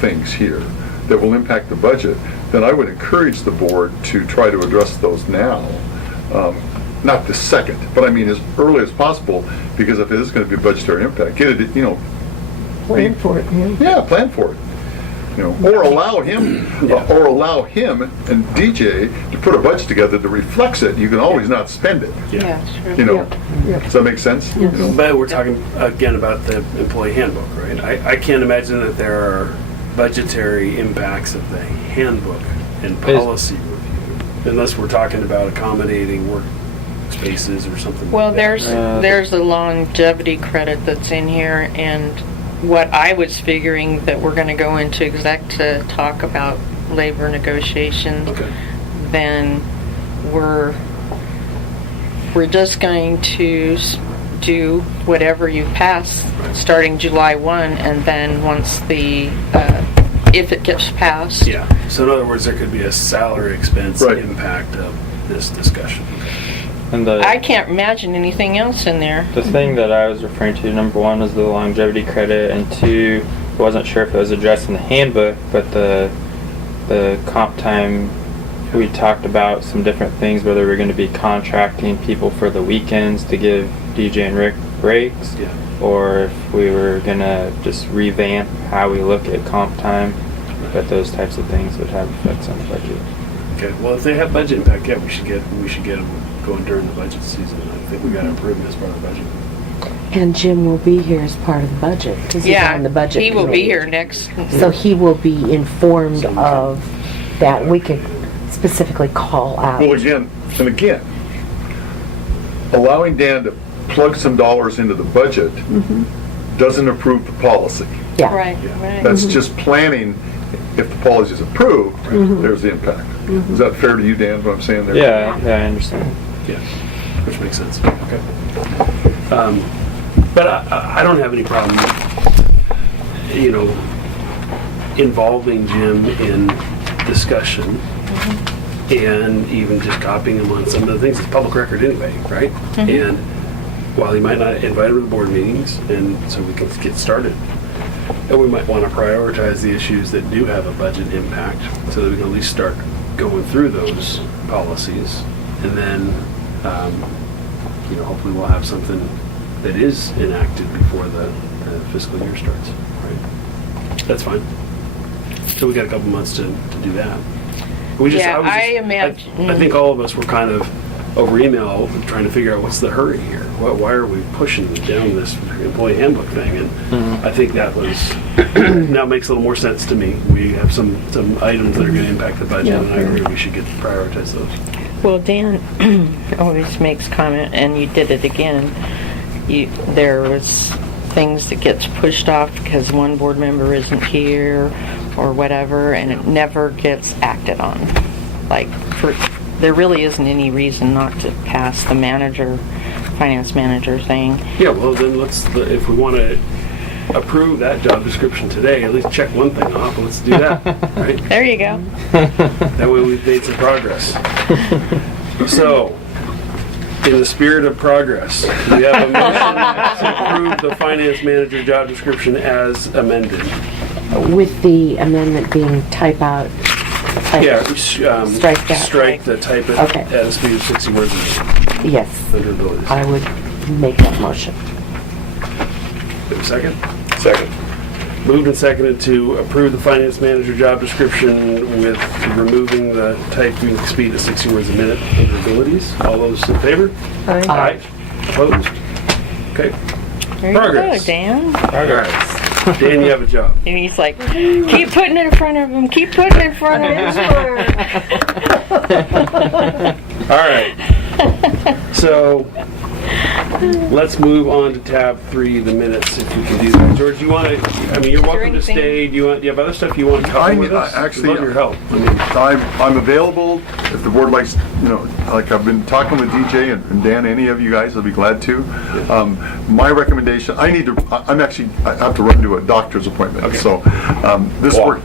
things here that will impact the budget, then I would encourage the board to try to address those now. Not the second, but I mean as early as possible, because if it is going to be a budgetary impact, get it, Plan for it, yeah, plan for it. Or allow him and DJ to put a budget together that reflects it. You can always not spend it. Yeah, sure. Does that make sense? But we're talking again about the employee handbook, right? I can't imagine that there are budgetary impacts of the handbook and policy review, unless we're talking about accommodating workspaces or something Well, like that. there's a longevity credit that's in here, and what I was figuring that we're going to go into exec to talk about labor negotiations, Okay. then we're just going to do whatever you pass starting July 1, and then once if it gets passed. Yeah. So in other words, there could be a salary expense Right. impact of this discussion. And I can't imagine anything else in there. the thing that I was referring to, number 1 was the longevity credit, and 2, I wasn't sure if it was addressed in the handbook, but the comp time, we talked about some different things, whether we're going to be contracting people for the weekends to give DJ and Rick breaks, Yeah. or if we were gonna just revamp how we look at comp time, but those types of things would have effects on the budget. Okay, well, if they have budget impact, yeah, we should get them going during the budget season. I think we got to approve it as part of the budget. And Jim will be here as part of the budget, because he's Yeah, on the budget he will be committee. here next. So he will be informed of that. We could specifically call out. Well, again, allowing Dan to plug some dollars into the budget doesn't approve the policy. Yeah. Right, right. That's just planning. If the policy is approved, there's the impact. Is that fair to you, Dan, what I'm saying there? Yeah, I understand. Yeah, which makes sense. Okay. But I don't have any problem, involving Jim in discussion and even just copying him on some of the things. It's public record anyway, right? And while he might not invite him to the board meetings, and so we can get started, and we might want to prioritize the issues that do have a budget impact so that we can at least start going through those policies. And then, hopefully we'll have something that is enacted before the fiscal year starts, right? That's fine. So we got a couple months to do that. I imagine. I think all of us were kind of over email trying to figure out what's the hurry here. Why are we pushing down this employee handbook thing? And I think that now makes a little more sense to me. We have some items that are going to impact the budget, and I agree we should prioritize those. Well, Dan always makes comment, and you did it again. There was things that gets pushed off because one board member isn't here or whatever, and it never gets acted on. There really isn't any reason not to pass the finance manager thing. Yeah, well then if we want to approve that job description today, at least check one thing off. Let's do that, right? There you go. That way we've made some progress. So, in the spirit of progress, we have a motion to approve the finance manager job description as amended. With the amendment being type out. Strike that. Strike the type it Okay. at a speed of 60 words a minute. Yes, Under abilities. I would make that motion. Have a second? Second. Moved and seconded to approve the finance manager job description with removing the typing speed of 60 words a minute under abilities. All those in favor? Aye. Opposed? Okay. There Progress. you go, Dan. Progress. Dan, you have a job. And he's like, keep putting it in front of him, keep putting it in front of him. All right. So let's move on to tab 3, the minutes, if we can do that. George, you're welcome to stay. Do you have other stuff you want to cover with us? Actually, We'd love your help. I'm available if the board likes, like I've been talking with DJ and Dan, any of you guys, I'll be glad to. My recommendation, I have to run to a doctor's appointment. Okay. So this work,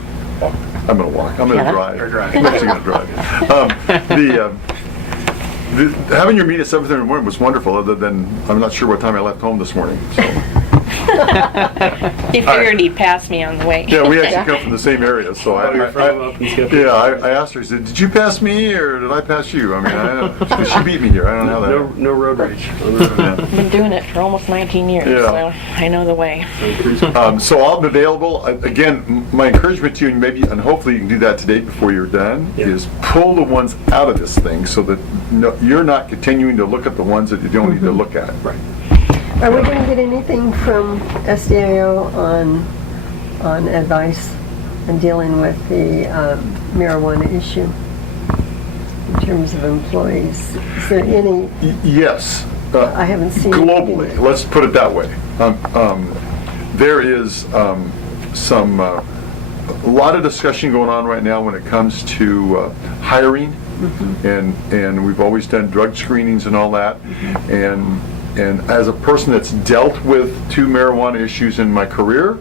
I'm going to walk. I'm going to drive. Or drive. I'm actually going to drive. Having your meet at 7:30 in the morning was wonderful, other than I'm not sure what time I left home this morning. So. He figured he'd pass me on the way. Yeah, we actually come from the same area, so I asked her, I said, did you pass me or did I pass you? She beat me here. I don't know how that. No road rage on the road. I've been doing it for almost 19 years, so I know the way. So I'll be available. Again, my encouragement to you, and hopefully you can do that today before you're done, is pull the ones out of this thing so that you're not continuing to look at the ones that you don't need to look at. Right. Are we going to get anything from SDIO on advice and dealing with the marijuana issue in terms of employees? Is there any? Yes. I haven't seen globally. anything. Let's put it that way. There is a lot of discussion going on right now when it comes to hiring, and we've always done drug screenings and all that, and as a person that's dealt with 2 marijuana issues in my career,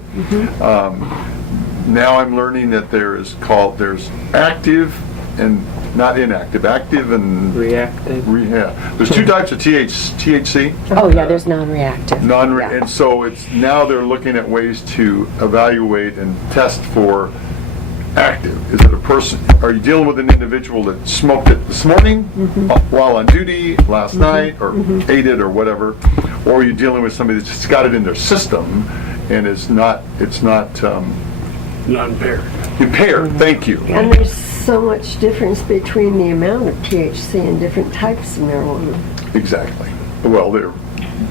now I'm learning that there's active and not inactive, active and Reactive. There's 2 types of THC. Oh, yeah, there's non-reactive. Yeah. And so now they're looking at ways to evaluate and test for active. Is it a person? Are you dealing with an individual that smoked it this morning while on duty, last night, or ate it or whatever? or you're dealing with somebody that's just got it in their system and it's not Not impaired. impaired. Thank you. And there's so much difference between the amount of THC in different types of marijuana. Exactly. Well,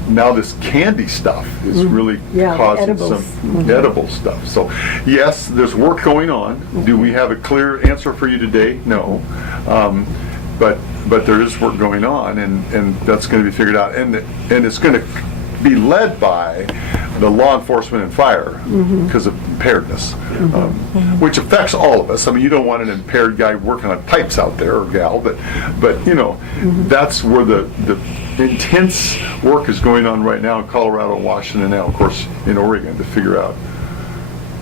now this candy stuff is really Yeah, causing edibles. some edible stuff. So, yes, there's work going on. Do we have a clear answer for you today? No. But there is work going on, and that's going to be figured out. And it's going to be led by the law enforcement and fire because of impairedness, which affects all of us. I mean, you don't want an impaired guy working on pipes out there, or gal, but you know, that's where the intense work is going on right now in Colorado, Washington, and now, of course, in Oregon, to figure out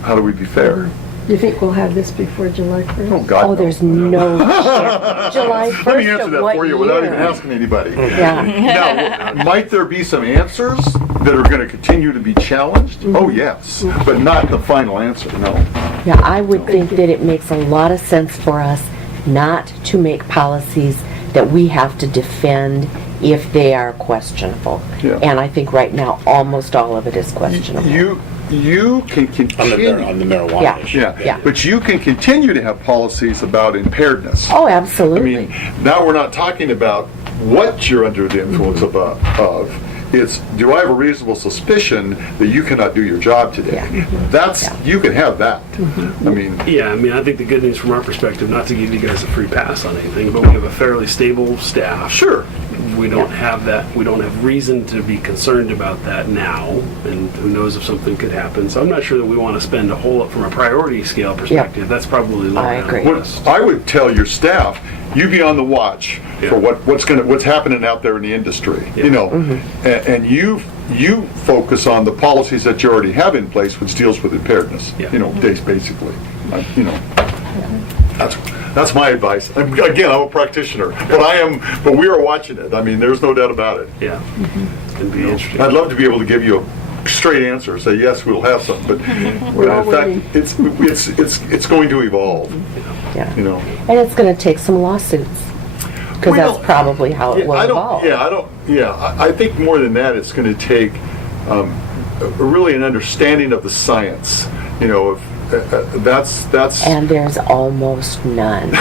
how do we be fair. Do you think we'll have this before July 1st? Oh, God, Oh, no. there's no chance. July 1st Let me answer of that what for you without year? even asking anybody. Yeah. Now, might there be some answers that are going to continue to be challenged? Oh, yes, but not the final answer, no. Yeah, I would think that it makes a lot of sense for us not to make policies that we have to defend if they are questionable. Yeah. And I think right now, almost all of it is questionable. You can continue. On the marijuana Yeah. issue. Yeah, but you can continue to have policies about impairedness. Oh, I absolutely. mean, now we're not talking about what you're under the influence of. It's, do I have a reasonable suspicion that you cannot do your job today? Yeah. You can have that. I mean, Yeah, I mean, I think the good news from our perspective, not to give you guys a free pass on anything, but we have a fairly stable staff. sure. We don't have that, we don't have reason to be concerned about that now, and who knows if something could happen. So I'm not sure that we want to spend a whole lot from a priority scale perspective. That's probably low I down agree. the What list. I would tell your staff, you be on the watch Yeah. for what's happening out there in the industry. Yeah. You know, and you focus on the policies that you already have in place, which deals with impairedness. Yeah. You know, basically. You know, that's my advice. Again, I'm a practitioner, but we are watching it. I mean, there's no doubt about it. Yeah. It'd be interesting. I'd love to be able to give you a straight answer, say yes, we'll have some, but We're in waiting. fact, it's going to evolve. Yeah. You know. And it's going to take some lawsuits. Because Well, that's probably how it will evolve. I think more than that, it's going to take really an understanding of the science. You know, if that's. And there's almost none.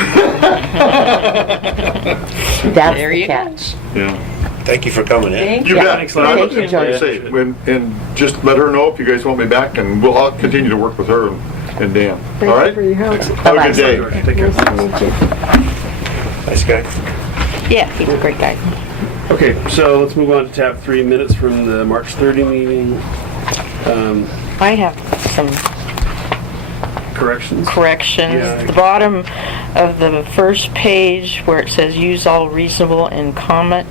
That's There the you go. catch. Yeah. Thank you for coming in. Thank You you. bet. Thanks, And I Larry. look Thank you, forward to George. say, and just let her know if you guys want me back, and I'll continue to work with her and Dan. Thank All you right. for your help. Have a Bye-bye. good day. George, take care. Nice to meet you. Nice guy. Yeah, he's a great guy. Okay, so let's move on to tab 3, minutes from the March 30 meeting. I have some Corrections? corrections. Yeah. The bottom of the first page where it says use all reasonable and comment,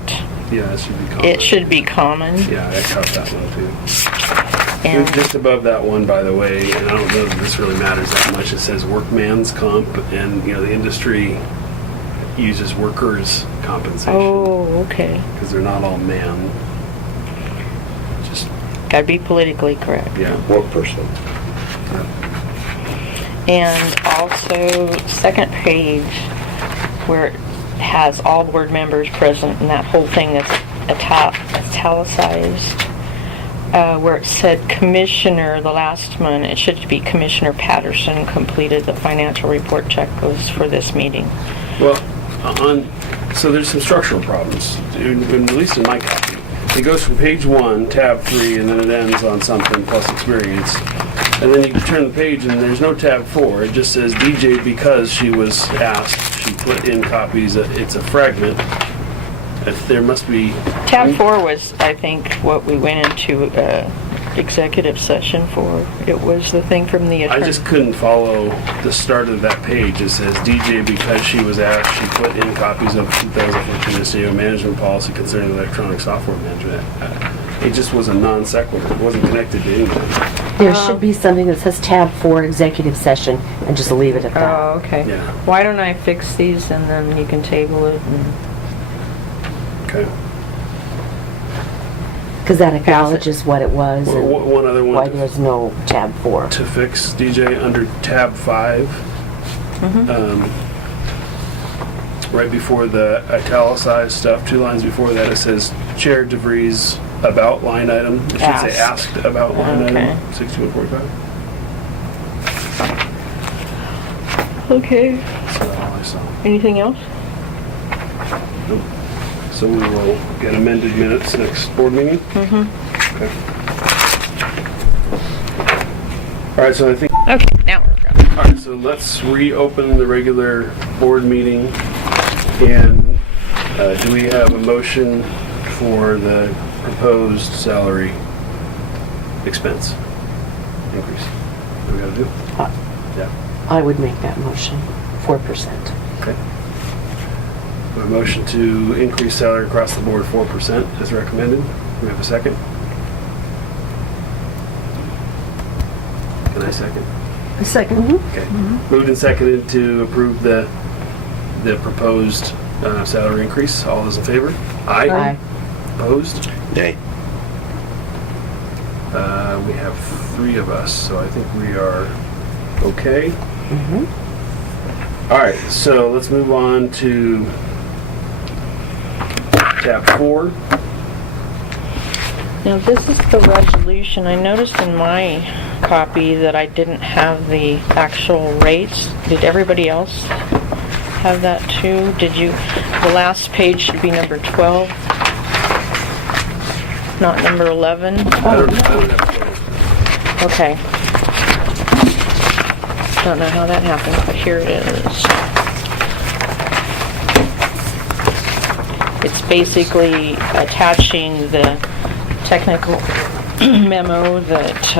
Yeah, it should be common. it should be common. Yeah, I caught that one too. And Just above that one, by the way, and I don't know that this really matters that much, it says workman's comp, and, you know, the industry uses workers' compensation, oh, okay. because they're not all man. Just, Gotta be politically correct. yeah. What person? And also, second page, where it has all board members present, and that whole thing that's italicized, where it said Commissioner, the last one, it should be Commissioner Patterson completed the financial report checklist for this meeting. Well, so there's some structural problems, at least in my copy. It goes from page 1, tab 3, and then it ends on something plus experience. And then you turn the page and there's no tab 4. It just says DJ because she was asked. She put in copies. It's a fragment. There must be... Tab 4 was, I think, what we went into executive session for. It was the thing from the I attorney. just couldn't follow the start of that page. It says DJ because she was asked. She put in copies of 2014 SEO management policy concerning electronic software management. It just was a non sequitur. It wasn't connected to anything. There should be something that says tab 4 executive session and just leave it at that. Oh, okay. Yeah. Why don't I fix these and then you can table it? And Okay. Because that acknowledges what it was and One other why one there's no tab 4. to fix, DJ, under tab 5. Right before the italicized stuff, 2 lines before that, it says Chair DeVries about line item. It should say Asked. asked about line Okay. item 6145. Okay. That's all I saw. Anything else? Nope. So we will get amended minutes next board meeting? Mm-hmm. Okay. All right, so I think, Okay, now we're good. all right, so let's reopen the regular board meeting. And do we have a motion for the proposed salary expense increase? What do we gotta do? Yeah. I would make that motion, 4%. Okay. A motion to increase salary across the board 4% as recommended. Do we have a second? Can I second? A second. Okay. Moved and seconded to approve the proposed salary increase. All those in favor? Aye. Aye. Opposed? Nay. We have 3 of us, so I think we are okay. All right, so let's move on to tab 4. Now, this is the resolution. I noticed in my copy that I didn't have the actual rates. Did everybody else have that too? Did you? The last page should be number 12, not number 11. I don't have Okay. Don't know how that happened, but here it is. It's basically attaching the technical memo that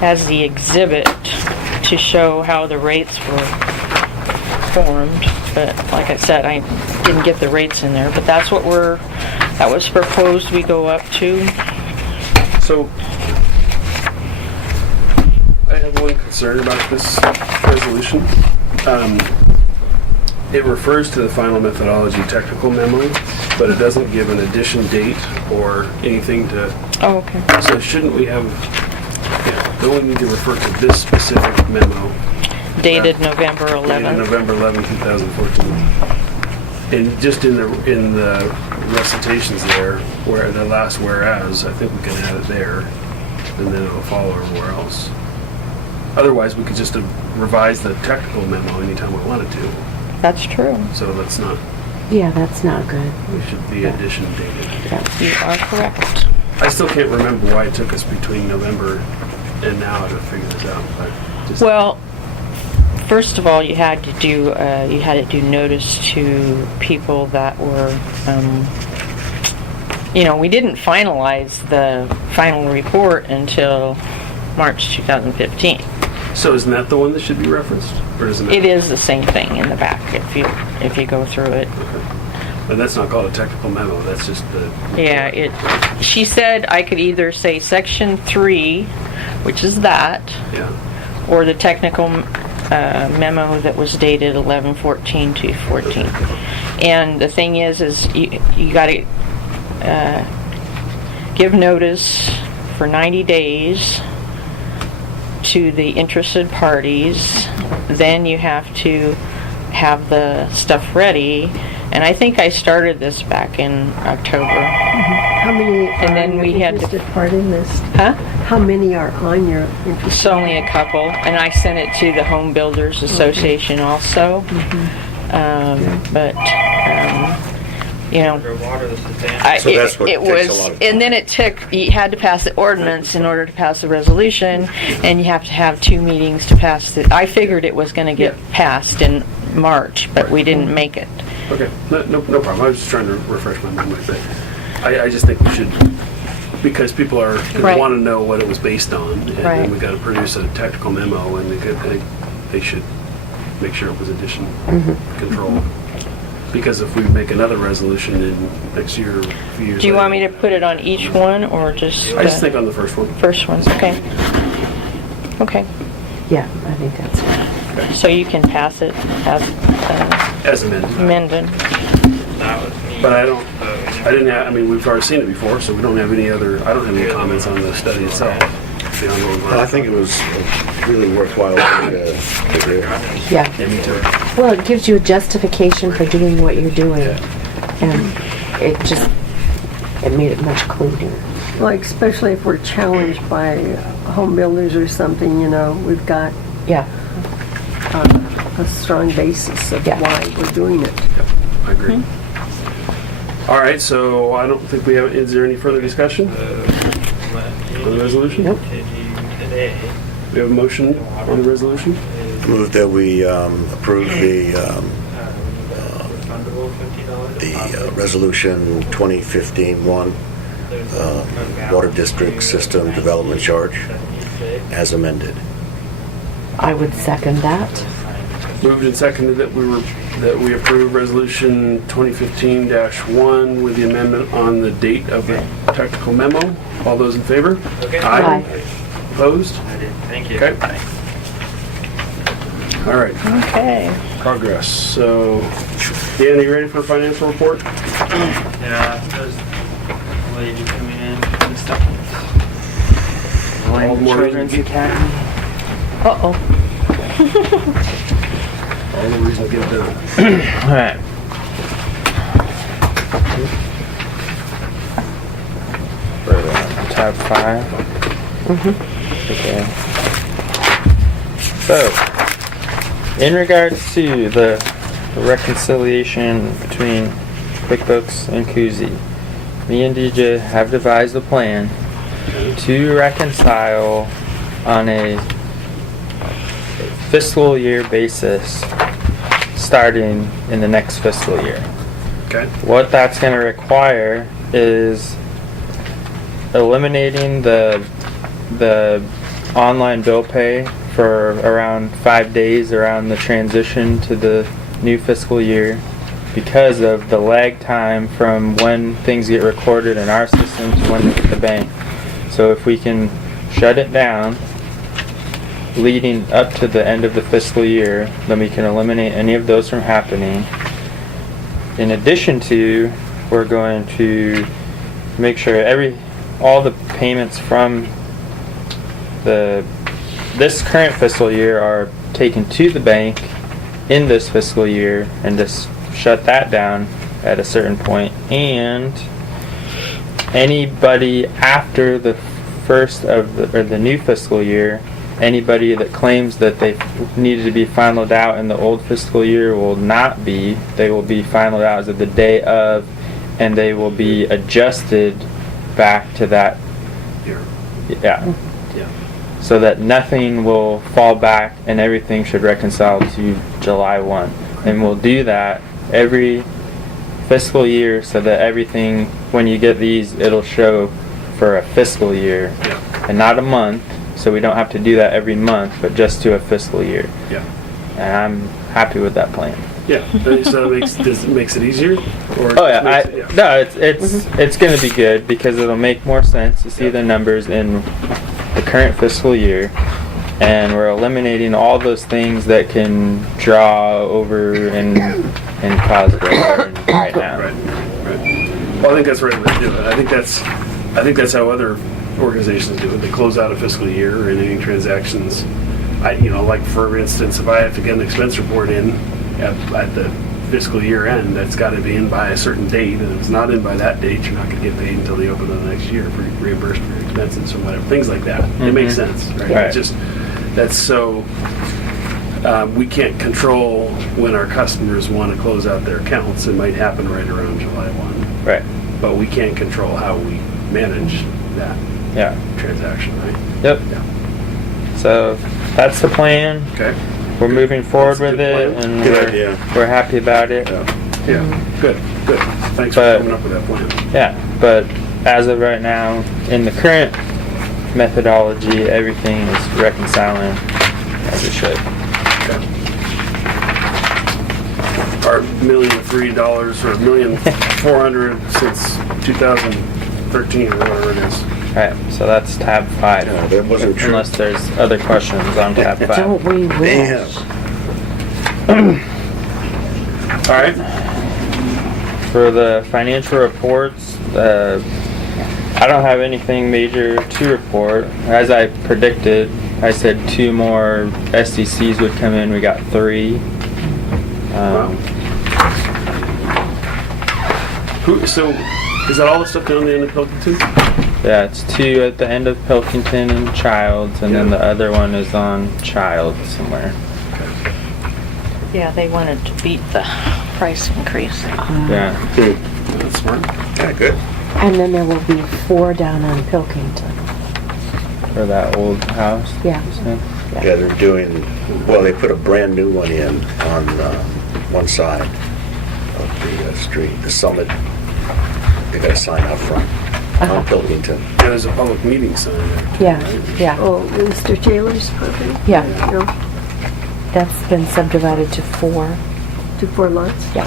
as the exhibit to show how the rates were formed. But like I said, I didn't get the rates in there, but that was proposed we go up to. So, I have one concern about this resolution. It refers to the final methodology technical memo, but it doesn't give an addition date or anything to. Oh, okay. So shouldn't we have? Don't we need to refer to this specific memo? Dated November 11th. Dated November 11, 2014. And just in the recitations there, where the last whereas, I think we can add it there, and then it'll follow everywhere else. Otherwise, we could just revise the technical memo anytime we wanted to. That's true. So let's not. Yeah, that's not good. We should be addition dated. You are correct. I still can't remember why it took us between November and now to figure this out. But just, Well, first of all, you had to do notice to people that were, we didn't finalize the final report until March 2015. so isn't that the one that should be referenced, or isn't it? It is the same thing in the back if you go through it. But that's not called a technical memo. That's just the. Yeah, she said I could either say section 3, which is that, Yeah. or the technical memo that was dated 11/14/14. And the thing is you got to give notice for 90 days to the interested parties. Then you have to have the stuff ready. And I think I started this back in October. How many And then are we had to- interested party in this? Huh? How many are on your interested? It's only a couple, and I sent it to the Home Builders Association also. So that's what it takes a was, lot of time. and then you had to pass the ordinance in order to pass the resolution, and you have to have 2 meetings to pass it. I figured it was going to get passed in March, but we didn't make it. Okay, no problem. I was just trying to refresh my memory, but I just think we should, because people are going Right. to want to know what it was based on, and Right. then we got to produce a technical memo, and they should make sure it was addition control. Because if we make another resolution in next year, a few years Do you want me later- to put it on each one, or just I just the think on the first one. first ones? Okay. Okay. Yeah, I think that's fine. So you can pass it as As amended. amended. But we've already seen it before, so we don't have any other, I don't have any comments on the study itself. the ongoing work. I think it was a really worthwhile thing to do. Yeah. Yeah, me too. Well, it gives you a justification for doing what you're doing. And it made it much cleaner. Like, especially if we're challenged by home builders or something, we've got Yeah. a strong basis of Yeah. why we're doing it. I agree. All right, so I don't think we have, is there any further discussion on the resolution? Nope. We have a motion on the resolution? Move that we approve the resolution 2015-1 Water District System Development Charge as amended. I would second that. Moved and seconded that we approve resolution 2015-1 with the amendment on the date of the technical memo. All those in favor? Aye. Opposed? Thank you. Okay. All right, Okay. progress. So, Dan, are you ready for a financial report? Yeah, there's a lady coming in and stuff. All the more reason Children's to get- Academy. Uh-oh. All the reason to get it done. Alright. Tab 5. Okay. So, in regards to the reconciliation between QuickBooks and Koozie, me and DJ have devised a plan to reconcile on a fiscal year basis starting in the next fiscal year. Okay. What that's going to require is eliminating the online bill pay for around 5 days around the transition to the new fiscal year because of the lag time from when things get recorded in our system to when they hit the bank. So if we can shut it down leading up to the end of the fiscal year, then we can eliminate any of those from happening. In addition to, we're going to make sure all the payments from this current fiscal year are taken to the bank in this fiscal year and just shut that down at a certain point. And anybody after the first of the new fiscal year, anybody that claims that they needed to be finalized out in the old fiscal year will not be. They will be finalized out as of the day of, and they will be adjusted back to that. Here. Yeah. Yeah. So that nothing will fall back and everything should reconcile to July 1. And we'll do that every fiscal year so that everything, when you get these, it'll show for a fiscal year Yeah. and not a month. So we don't have to do that every month, but just to a fiscal year. Yeah. And I'm happy with that plan. Yeah. So it makes it easier? Or Oh yeah, makes it- no, it's going to be good because it'll make more sense to see the numbers in the current fiscal year, and we're eliminating all those things that can draw over and cause error right now. Right. Well, I think that's the right way to do it. I think that's how other organizations do it. They close out a fiscal year and any transactions. Like for instance, if I have to get an expense report in at the fiscal year end, that's got to be in by a certain date, and if it's not in by that date, you're not going to get paid until the open of the next year for reimbursed for your expenses or whatever. Things like that. It makes sense, right? Right. It's just that's so. We can't control when our customers want to close out their accounts. It might happen right around July 1. Right. But we can't control how we manage that Yeah. transaction, right? Yep. Yeah. So that's the plan. Okay. We're moving forward That's a with good it, plan. and Good idea. we're happy about it. Yeah. Good. Thanks for But- coming up with that plan. Yeah, but as of right now, in the current methodology, everything is reconciling as it should. Okay. Our $1,003 or $1,400,000 since 2013 or whatever it is. Alright, so that's tab 5. Yeah, that wasn't true. Unless there's other questions on tab 5. Don't we wish? All right. For the financial reports, I don't have anything major to report. As I predicted, I said 2 more SDCs would come in. We got 3. So, is that all the stuff down there in Pilkington? Yeah, it's 2 at the end of Pilkington and Childs, and then Yeah. the other one is on Childs somewhere. Yeah, they wanted to beat the price increase. Yeah. That's smart. Yeah, good. And then there will be 4 down on Pilkington. For that old house. Yeah. So, Yeah, they're doing, well, they put a brand new one in on one side of the street, the Summit. They got a sign out front on Pilkington. Yeah, there's a public meeting sign there. Too, Yeah, right? yeah, Oh, Mr. Taylor's property? yeah. No, That's been subdivided to 4. to 4 lots? Yeah.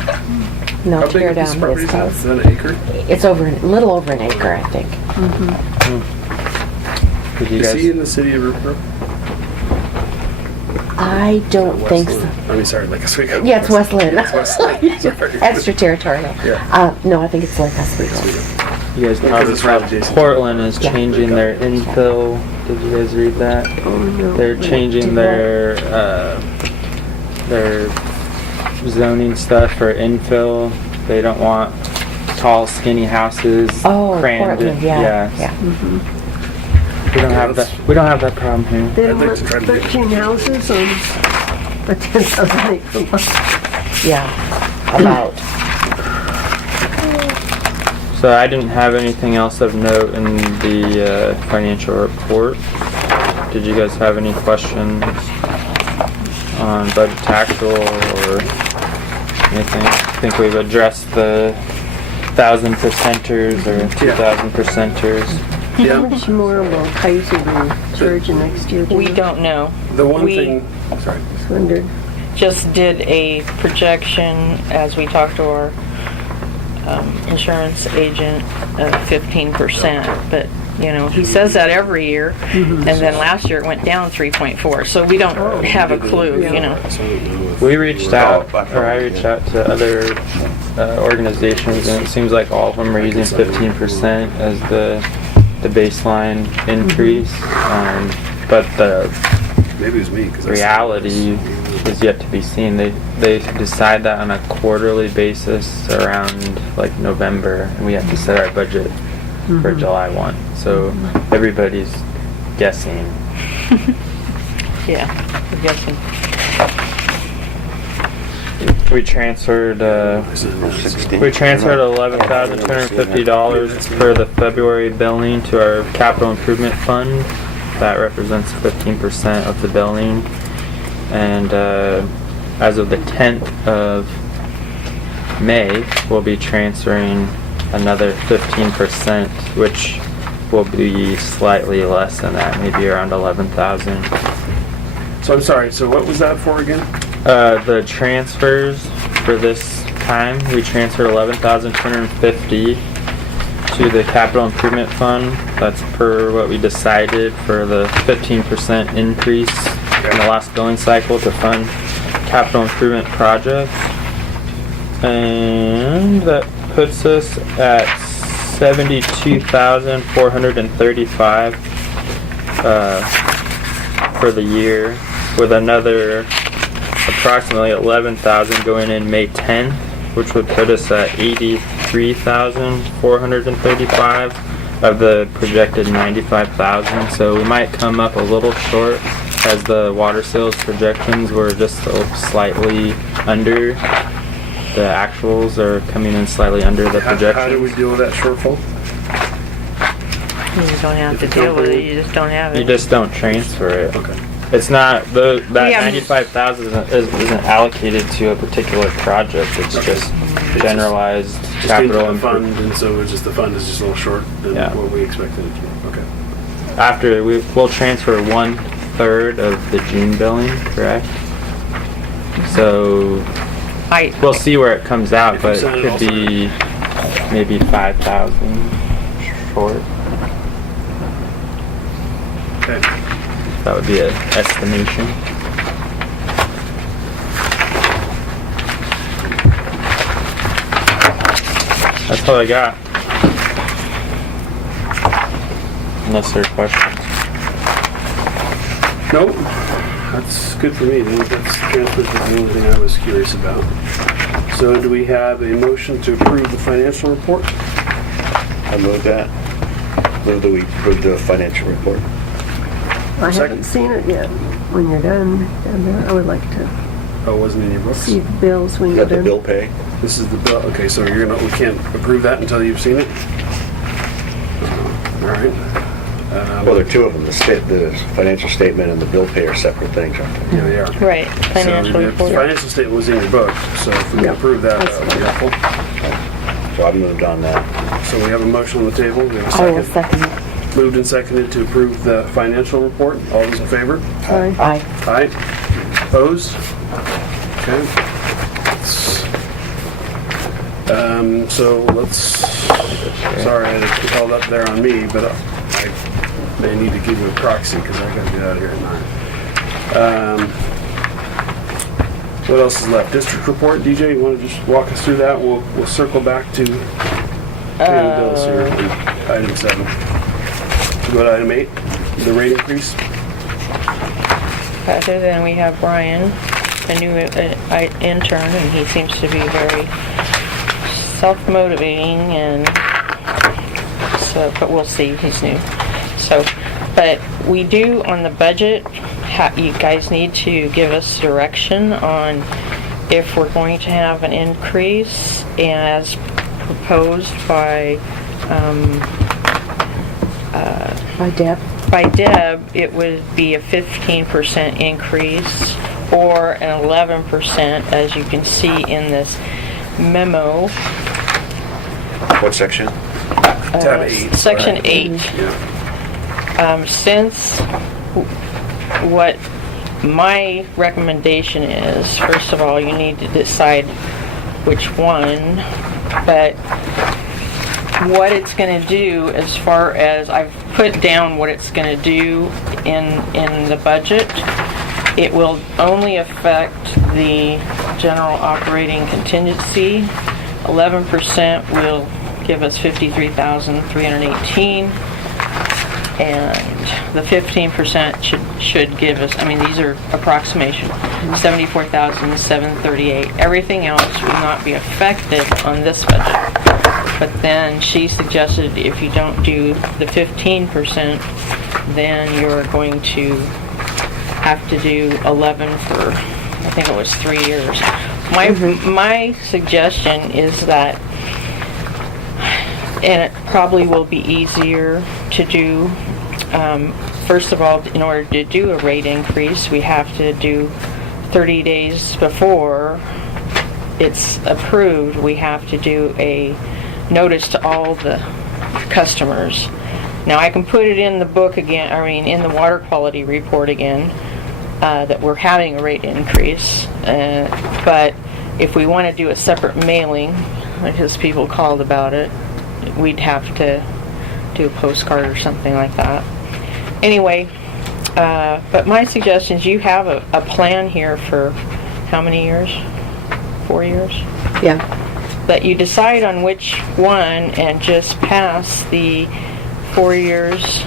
No, How big tear of this down property this is that? house. Is that an acre? It's over, a little over an acre, I think. Did you Is guys? he in the city of Rivergrove? I don't think so. Westland? I mean, sorry, Lake Oswego. Yeah, it's Westland. It's Westland. Sorry. Extraterritorial. Yeah. No, I think it's Lake Oswego. You guys Because probably it's right saw adjacent to Portland is Yeah. changing their infill. Did you guys read that? Oh, no. They're changing their zoning stuff for infill. They don't want tall, skinny houses Oh, crammed Portland, in. yeah, Yes. yeah. We don't have that. We don't have that problem here. They I'd like want to try to get- 13 houses on a 10,000 acre lot. Yeah, about. So I didn't have anything else of note in the financial report. Did you guys have any questions on budget tactical or anything? I think we've addressed the 1,000%ers or 2,000%ers. How Yeah. much more will Kaiser be charging next year? do We you know? don't know. The one We- thing, sorry. Just wondered. Just did a projection as we talked to our insurance agent of 15%, but you know, he says that every year, and then last year it went down 3.4, so we don't have a clue, you know. So I don't know if- We reached out, Oh, I or I reached out to other organizations, and it seems like all of them are using 15% as the baseline increase. But the Maybe it was me. 'Cause I said- reality is yet to be seen. They decide that on a quarterly basis around like November, and we have to set our budget for July 1. So everybody's guessing. Yeah, I'm guessing. We transferred $16. $11,250 for the February billing to our capital improvement fund. That represents 15% of the billing. And as of the 10th of May, we'll be transferring another 15%, which will be slightly less than that, maybe around 11,000. So I'm sorry, so what was that for again? The transfers for this time, we transferred 11,250 to the capital improvement fund. That's per what we decided for the 15% increase in the last billing cycle to fund capital improvement projects. And that puts us at 72,435 for the year, with another approximately 11,000 going in May 10th, which would put us at 83,435 of the projected 95,000. So we might come up a little short, as the water sales projections were just slightly under. The actuals are coming in slightly under the How do we projections. deal with that shortfall? You don't have to deal with it, you just don't have it. You just don't transfer it. Okay. It's not, that Yeah. 95,000 isn't allocated to a particular project, it's just generalized Just into capital the improvement. fund, and so it's just the fund is just a little short than Yeah. what we expected it to be. Okay. After, we'll transfer 1/3 of the June billing, correct? So, we'll see where it comes out, but it could be maybe 5,000 short. Okay. That would be an estimation. That's all I got. unless there are questions. Nope, that's good for me. That's transfers was the only thing I was curious about. So do we have a motion to approve the financial report? I move that. Move that we approve the financial report. I Second. haven't seen it yet. When you're done, I would like to Oh, it wasn't in your books? see the bills when Is you're that the done. bill pay? This is the bill, okay, so we can't approve that until you've seen it? All right. Well, there are two of them. The financial statement and the bill pay are separate things, aren't they? Yeah, they are. Right, financial So the report. financial statement was in your book, so if we can Yeah, approve that, that's that would be helpful. So I moved on that. So we have a motion on the table, we have I a will second. second. Moved and seconded to approve the financial report. All those in favor? Aye. Aye. Aye. Opposed? Okay. So let's, sorry, I had it held up there on me, but I may need to give you a proxy because I gotta get out of here at 9. What else is left? District report, DJ, you wanna just walk us through that? We'll circle back to paying the bills here, item 7. Go to item 8, the rate increase. Other than we have Brian, a new intern, and he seems to be very self-motivating, and so, but we'll see, he's new. So, but we do on the budget, you guys need to give us direction on if we're going to have an increase as proposed by By Deb. it would be a 15% increase or an 11%, as you can see in this memo. What section? Tab 8. Section Right. 8. Yeah. Since what my recommendation is, first of all, you need to decide which one, but what it's going to do, as far as I've put down what it's going to do in the budget, it will only affect the general operating contingency. 11% will give us $53,318, and the 15% should give us, I mean, these are approximation, $74,738. Everything else will not be affected on this budget. But then she suggested if you don't do the 15%, then you're going to have to do 11 for, I think it was 3 years. My suggestion is that, and it probably will be easier to do, first of all, in order to do a rate increase, we have to do 30 days before it's approved, we have to do a notice to all the customers. Now I can put it in the book again, I mean in the water quality report again, that we're having a rate increase, but if we want to do a separate mailing, because people called about it, we'd have to do a postcard or something like that. Anyway, but my suggestion is you have a plan here for how many years? 4 years? Yeah. That you decide on which one and just pass the 4 years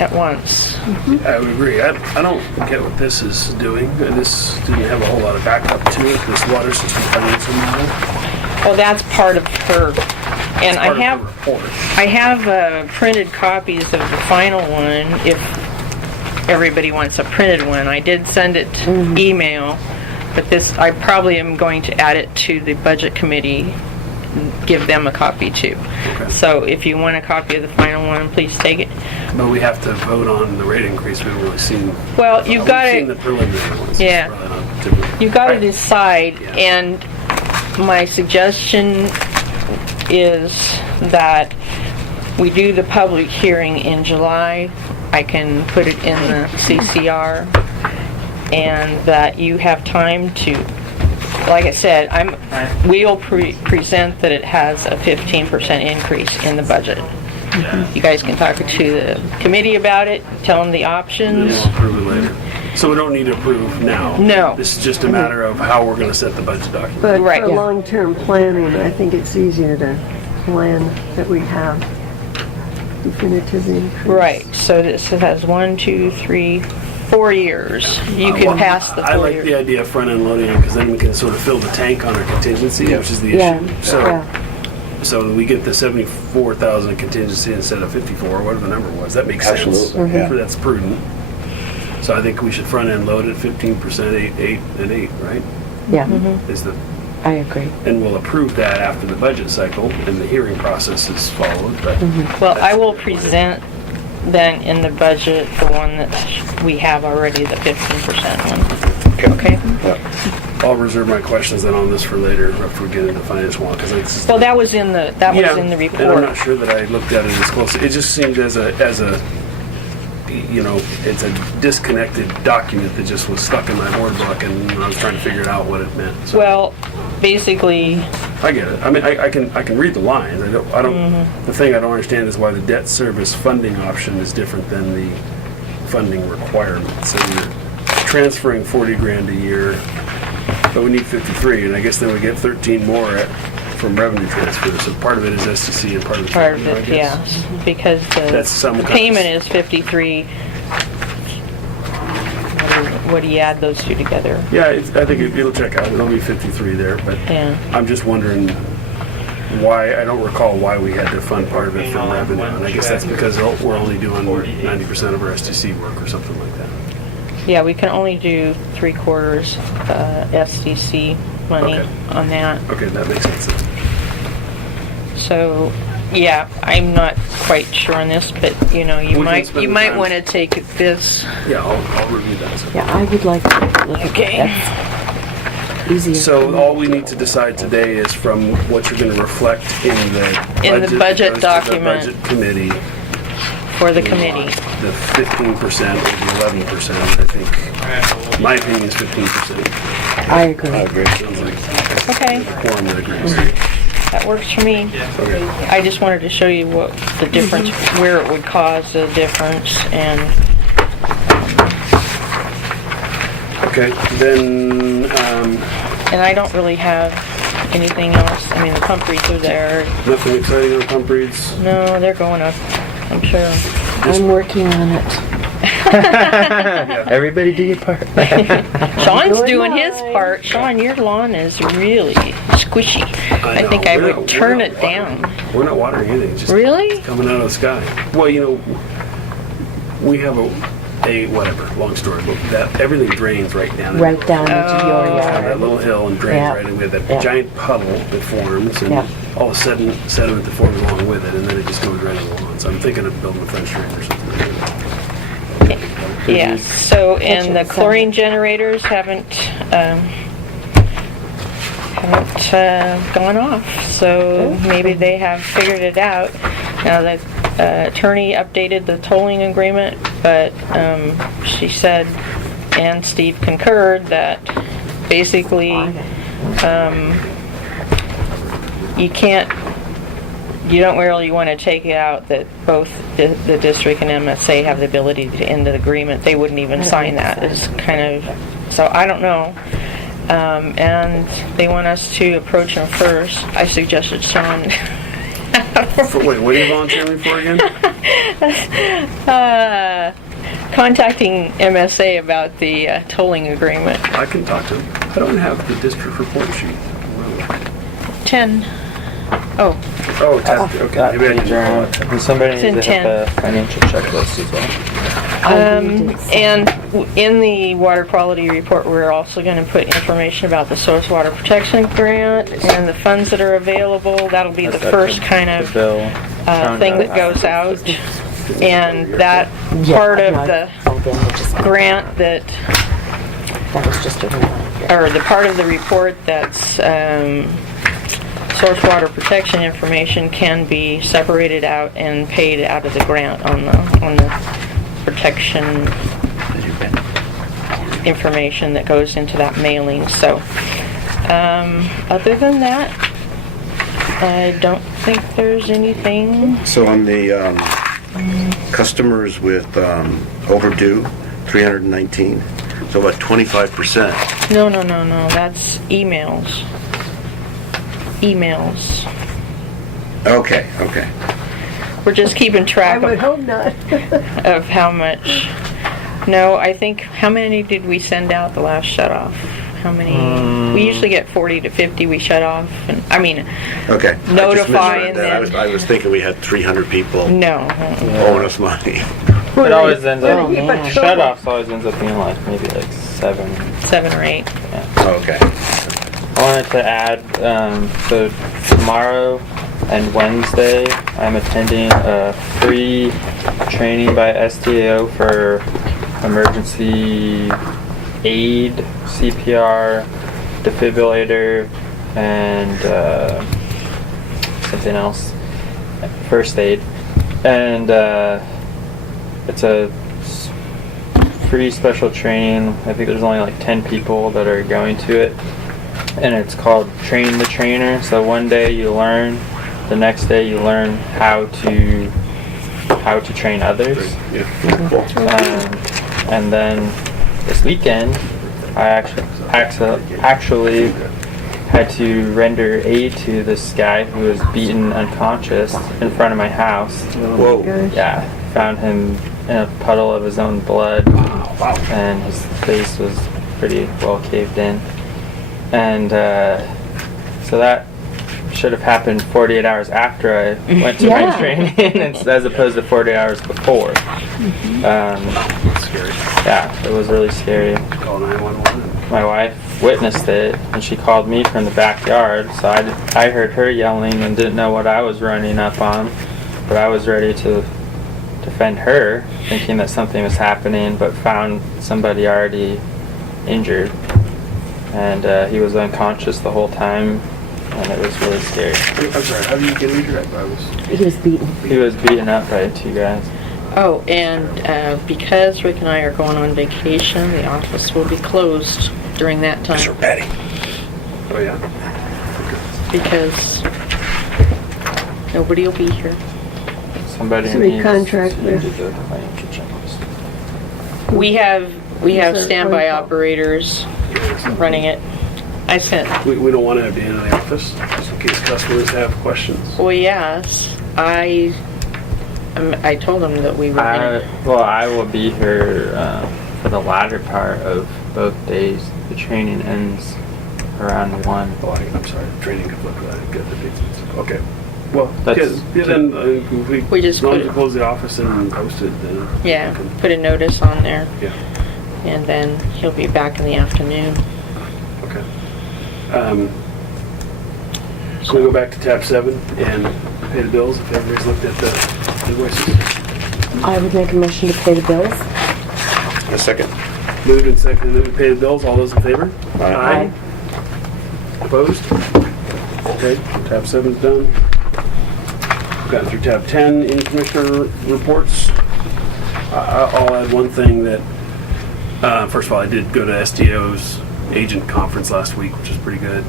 at once. I would agree. I don't get what this is doing. This didn't have a whole lot of backup to it, this water system financial model. Well, that's part of her, and Part of the I report. have printed copies of the final one if everybody wants a printed one. I did send it email, but this, I probably am going to add it to the budget committee, give them a copy too. Okay. So if you want a copy of the final one, please take it. But we have to vote on the rate increase. We haven't really seen. Well, you've got We've seen the to, preliminary ones. Yeah. It's probably not typical. you've got to Right. decide, Yeah. and my suggestion is that we do the public hearing in July. I can put it in the CCR, and that you have time to, like I said, we'll present that it has a 15% increase in the budget. You guys can talk to the committee about it, tell them the And options. we'll approve it later. So we don't need to approve now. No. This is just a matter of how we're going to set the budget document. But Right. for Yeah. long-term planning, I think it's easier to plan that we have definitive increase. Right, so this has 1, 2, 3, 4 years. You can pass the I 4 like the years. idea of front-end loading because then we can sort of fill the tank on our contingency, which is the Yeah, issue. So, yeah. so we get the 74,000 in contingency instead of 54, whatever the number was. That makes sense. Absolutely, yeah. That's prudent. So I think we should front-end load at 15%, 8, and 8, right? Yeah, Is the I agree. and we'll approve that after the budget cycle and the hearing process is followed. But Well, I will present then in the budget the one that we have already, the 15% one. Okay? I'll reserve my questions then on this for later after we get into finance one because it's Well, that was in the and I'm report. not sure that I looked at it as closely. It just seemed as a it's a disconnected document that just was stuck in my board book and I was trying to figure out what it meant. So Well, basically, I get it. I mean, I can read the lines. I don't. The thing I don't understand is why the debt service funding option is different than the funding requirement. So you're transferring 40 grand a year, but we need 53, and I guess then we get 13 more from revenue transfer. So part of it is STC and part of it is part of revenue, it, I guess. yeah, because That's some the kind of- payment is 53. What do you add those two together? Yeah, I think it'll check out. It'll be 53 there, but Yeah. I'm just wondering why. I don't recall why we had to fund part of it from revenue, and I guess that's because we're only doing 90% of our STC work or something like that. Yeah, we can only do 3/4 SDC money Okay. on that. Okay, that makes sense. Then. So, yeah, I'm not quite sure on this, but you know, We can spend you the might time. want to take this. Yeah, I'll review that. So. Yeah, I would like to look at Okay. that. That's easier. So all we need to decide today is from what you're going to reflect in the budget goes to document. the budget committee. For the committee. The 15% or the 11%. I think my opinion is 15%. I agree. I agree. Sounds like Okay, the quorum that agrees. that works for me. Okay. I just wanted to show you what the difference, where it would cause a difference, and Okay. Then I don't really have anything else. I mean, the pump reads are there. nothing exciting on pump reads. No, they're going up, I'm sure. I'm working on it. Everybody do your part. Sean's Doing doing his mine. part. Sean, your lawn is really squishy. I know. think I We're would not- turn we're it not down. watering. We're not watering anything. It's just Really? coming out of the sky. Well, we have a whatever. Long story, but that everything drains right down. Right down into your On that yard. little hill and drains Yeah. right in. We have that Yeah. giant puddle that forms, and Yeah. all of a sudden sediment that forms along with it, and then it just goes right in the lawn. So I'm thinking of building a French drain or something. Yeah, so, and the Kitchen chlorine generators haven't gone off, so maybe they have figured it out. Now, the attorney updated the tolling agreement, but she said, and Steve concurred, that basically you don't really want to take it out that both the district and MSA have the ability to end the agreement. They wouldn't even sign that. It's kind of, so I don't know. And they want us to approach them first. I suggested Sean. Wait, what are you volunteering for again? Contacting MSA about the tolling agreement. I can talk to him. I don't have the district report sheet. 10. Oh, Oh, test. Okay, maybe I didn't. And somebody It's in needs to have 10. the financial checklist as well. and in the water quality report, we're also going to put information about the source water protection grant and the funds that are available. That'll be the That's first the- kind the of bill thing that rundown. goes out. And that Yeah, part of no, the oh, then we'll just- grant that, That was just a reminder. or the part of the report that's source water protection information can be separated out and paid out of the grant on the protection information that goes into that mailing. So, other than that, I don't think there's anything. So on the customers with overdue, 319, so about 25%. No, that's emails. Emails. Okay. We're just keeping I track would hope not. of how much. No, I think, how many did we send out the last shut-off? How many? We usually get 40 to 50 we shut off. And, I mean, Okay. Notify I just misread and that. then- I was thinking we had 300 people no. owing us money. It always ends Oh, up, man. shut-offs always ends up being like maybe like 7. 7 or 8. Okay. I wanted to add, so tomorrow and Wednesday, I'm attending a free training by STAO for emergency aid, CPR, defibrillator, and something else, first aid. And it's a free special training. I think there's only like 10 people that are going to it. And it's called Train the Trainer. So one day you learn, the next day you learn how to train others. Yeah. Cool. And then this weekend, I actually had to render aid to this guy who was beaten unconscious in front of my house. Whoa. Yeah, found him in a puddle of his own blood, and his face was pretty well caved in. And so that should have happened 48 hours after I went to my Yeah. training, as opposed to 48 hours before. Scary. Yeah, it was really scary. Call 911. My wife witnessed it, and she called me from the backyard, so I heard her yelling and didn't know what I was running up on, but I was ready to defend her, thinking that something was happening, but found somebody already injured. And he was unconscious the whole time, and it was really scary. I'm sorry, how did you get injured? I was... He was beaten. He was beaten up by 2 guys. Oh, and because Rick and I are going on vacation, the office will be closed during that Mr. time. Petty. Oh, yeah. Because nobody will be here. Somebody So we needs contract to with- do the financial checklist. We have Is there standby one- operrators running it. I sent. We don't want to have Dan in the office, just in case customers have questions. Well, yes, I told them that we were gonna. I will be here for the latter part of both days. The training ends around 1. Oh, I'm sorry, training conflict with that. Get the dates. Okay. Well, That's- yeah, then We just as long put as we it- close the office and post it, then. Yeah, we can- put a notice on there, Yeah, and then he'll be back in the afternoon. okay. So we go back to tab 7 and pay the bills, if everybody's looked at the invoices. I would make a motion to pay the bills. A second. Moved and seconded, that we pay the bills, all those in favor? Aye. Opposed? Okay, tab 7's done. Got through tab 10, any commissioner reports. I'll add one thing that, first of all, I did go to SDO's agent conference last week, which was pretty good.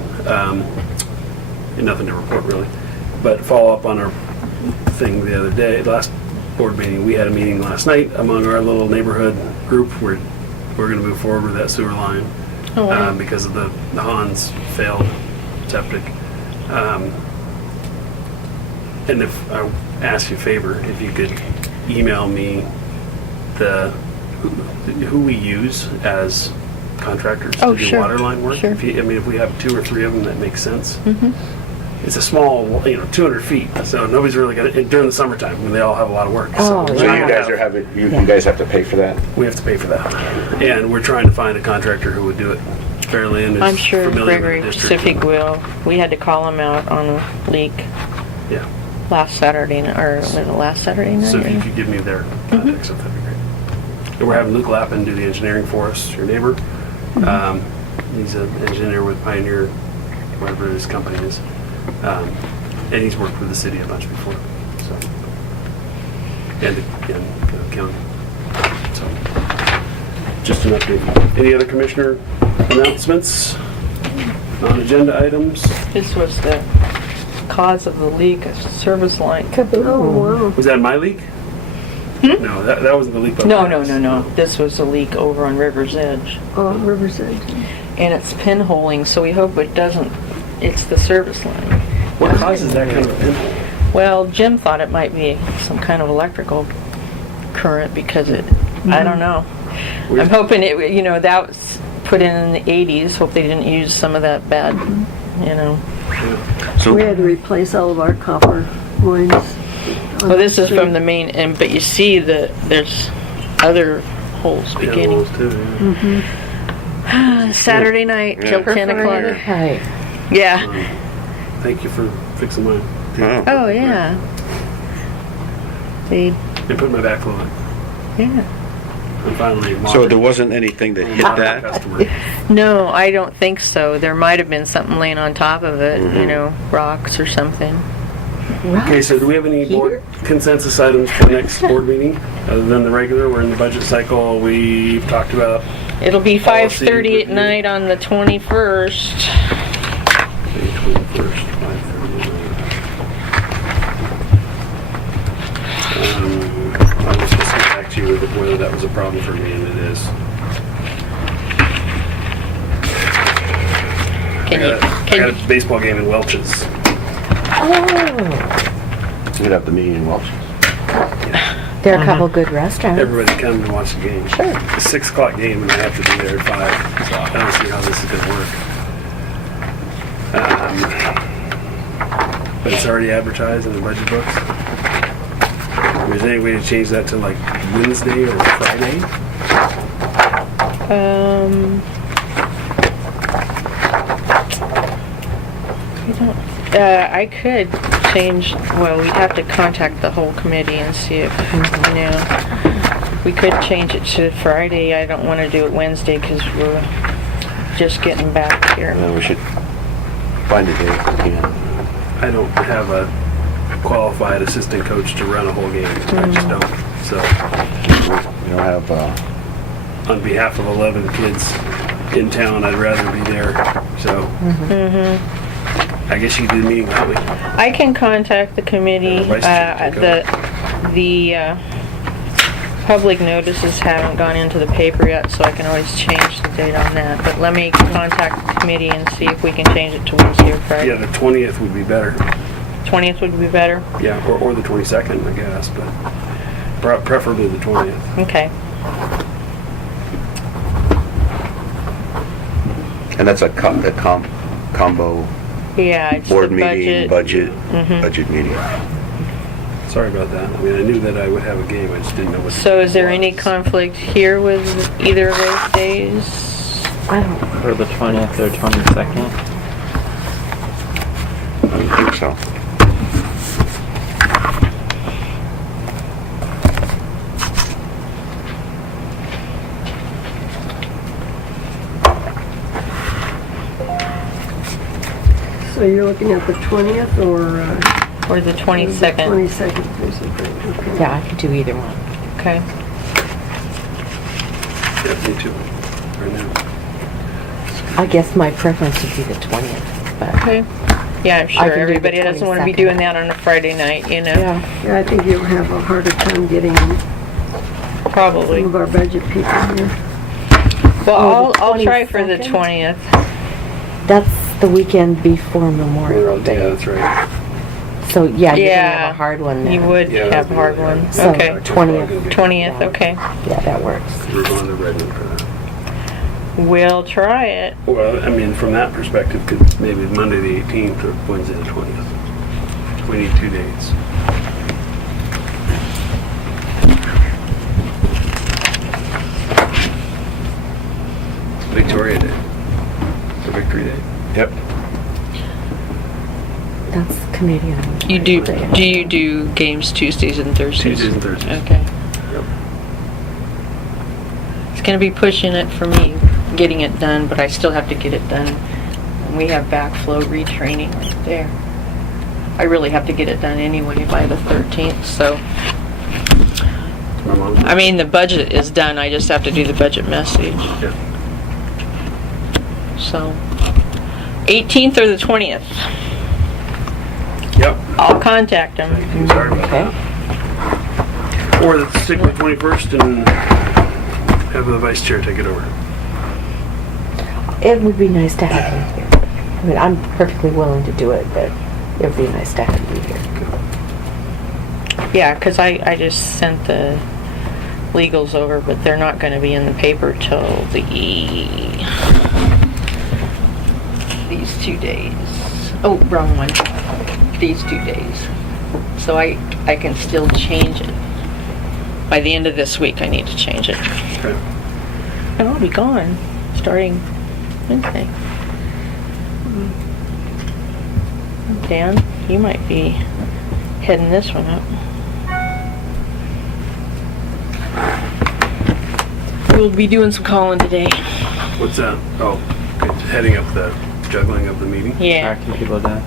And nothing to report really, but follow up on our thing the other day, last board meeting. We had a meeting last night among our little neighborhood group where we're going to move forward with that sewer line. Oh, wow. Because of the Hans failed septic. And if I ask you a favor, if you could email me who we use as contractors Oh, to do sure. water line work. Sure. If we have 2 or 3 of them, that makes sense. Mm-hmm. It's a small, 200 feet, so nobody's really gonna, during the summertime when they all have a lot of work. Oh, So yeah. you guys are having, you guys have to pay for that? We have to pay for that. And we're trying to find a contractor who would do it fairly and is I'm sure familiar Gregory with the district. Pacific will. We had to call him out on a leak Yeah. last Saturday, or was it last Saturday night? So if you could give me their contacts, that'd be great. And we're having Luke Lappin do the engineering for us, your neighbor. He's an engineer with Pioneer, whatever his company is. And he's worked with the city a bunch before, so. And the county. So, just an update. Any other commissioner announcements? Non-agenda items? This was the cause of the leak, a service line. Oh, wow. Was that my leak? No, that wasn't the leak. by No, my no, house. no, no. This was a leak over on River's Edge. Oh, River's Edge. And it's pinholing, so we hope it doesn't, it's the service line. What causes that kind of pinhole? Well, Jim thought it might be some kind of electrical current because I don't know. I'm hoping it, that was put in the 80s. Hope they didn't use some of that bad, So, We had to replace all of our copper lines. Well, this is from the main end, but you see there's other holes Yeah, beginning. those too, yeah. Saturday night till 10 o'clock. Right. Yeah. Thank you for fixing mine. oh, Oh, yeah. They, They put my backflow on. yeah. I'm finally so there wasn't anything that hit that? Customer. No, I don't think so. There might have been something laying on top of it, rocks or something. Okay, so do we have any board consensus items for the next board meeting? Other than the regular, we're in the budget cycle. We've talked about It'll be Policy 5:30 at review. night on the 21st. May 21st, 5:30. I was just getting back to you with whether that was a problem for me, and it is. I got a baseball game in Welch's. Oh, We'd have the meeting in Welch. there are a couple good restaurants. Everybody come and watch the game. Sure. It's a 6 o'clock game, and I have to be there at 5. So I don't see how this is going to work. But it's already advertised in the budget books. Is there any way to change that to like Wednesday or Friday? I could change, well, we'd have to contact the whole committee and see if, we could change it to Friday. I don't want to do it Wednesday because we're just getting back here. We should find a day if we can. I don't have a qualified assistant coach to run a whole game. I just don't. So We don't have, on behalf of 11 kids in town, I'd rather be there. So I guess you can do the meeting that way. I can contact the committee. Vice Chair can go. The public notices haven't gone into the paper yet, so I can always change the date on that. But let me contact the committee and see if we can change it to Wednesday or Friday. Yeah, the 20th would be better. 20th would be better? Yeah, or the 22nd, I guess, but preferably the 20th. Okay. and that's a combo Yeah, it's board the meeting, budget. budget meeting. Sorry about that. I mean, I knew that I would have a game, I just didn't know what. So is there it any was. conflict here with either of those days? I don't, For the 20th or 22nd? I don't think so. So you're looking at the 20th or? Or the 22nd? 22nd, basically, okay. yeah, I could do either one. Okay. Yeah, me too, right now. I guess my preference would be the 20th, but Okay. Yeah, I'm I sure can do the everybody doesn't want to be 22nd. doing that on a Friday night, you know? yeah. Yeah, I think you'll have a harder time getting some Probably. of our budget people here. Well, Oh, the I'll try for the 22nd? 20th. That's the weekend before Memorial Yeah, Day. that's right. So yeah, you're gonna Yeah. have a hard one then. You would Yeah, have a hard one. So Okay. 20th. 20th, okay. Yeah, that works. We're going to Redmond for that. We'll try it. Well, I mean, from that perspective, could maybe Monday the 18th or Wednesday the 20th. We need 2 dates. Victoria Day. Or Victory Day. Yep. That's Canadian. You do you do games Tuesdays and Thursdays? Tuesdays and Thursdays. Okay. Yep. It's gonna be pushing it for me, getting it done, but I still have to get it done. And we have backflow retraining right there. I really have to get it done anyway by the 13th, so. My mom. I mean, the budget is done, I just have to do the budget message, Yeah. so. 18th or the 20th? Yep. I'll contact them. Thank you. Sorry about Okay. that. Or stick with 21st and have the vice chair take it over. It would be nice to have you here. I mean, I'm perfectly willing to do it, but it would be nice to have you here. Yeah, because I just sent the legals over, but they're not going to be in the paper till these 2 days. Oh, wrong one. These 2 days. So I can still change it. By the end of this week, I need to change it. Okay. And I'll be gone starting Wednesday. Dan, you might be heading this one up. We'll be doing some calling today. What's that? Oh, okay, heading up the juggling of the meeting. Yeah. Tracking people down.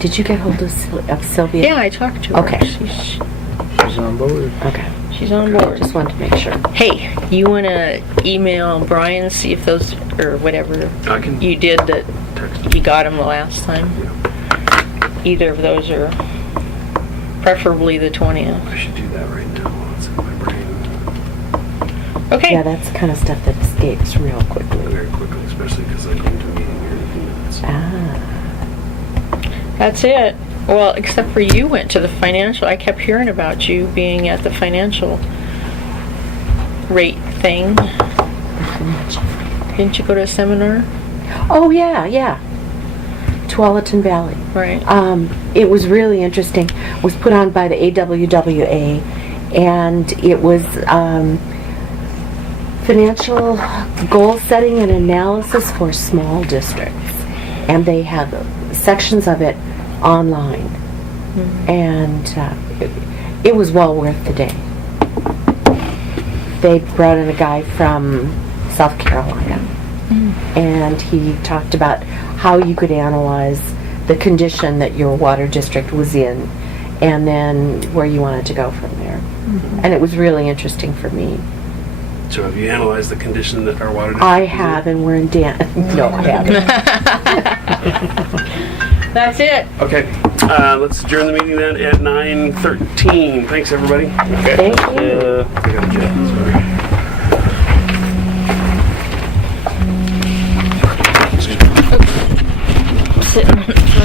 Did you get hold of Sylvia? Yeah, I talked to her. Okay. She's On board. Okay. on board. Just wanted to make sure. Hey, you want to email Brian, see if those, or whatever I can you did that text. you got him the last time? Either of those are preferably the 20th. I should do that right now. It's in my brain Okay. Yeah, that's the kind of stuff that escapes real quickly. very quickly, especially because I'm going to a meeting here in a few minutes. Ah. That's it. Well, except for you went to the financial. I kept hearing about you being at the financial rate thing. Didn't you go to a seminar? Oh, yeah. Tualatin Valley. Right. It was really interesting. It was put on by the AWWA, and it was financial goal setting and analysis for small districts. And they had sections of it online. And it was well worth the day. They brought in a guy from South Carolina, and he talked about how you could analyze the condition that your water district was in, and then where you wanted to go from there. And it was really interesting for me. So have you analyzed the condition that our water district I is in? have, and we're in No, I haven't. That's it. Okay. Let's adjourn the meeting then at 9:13. Thanks, everybody. Okay. Thank you. I gotta jet. Sorry. Sitting.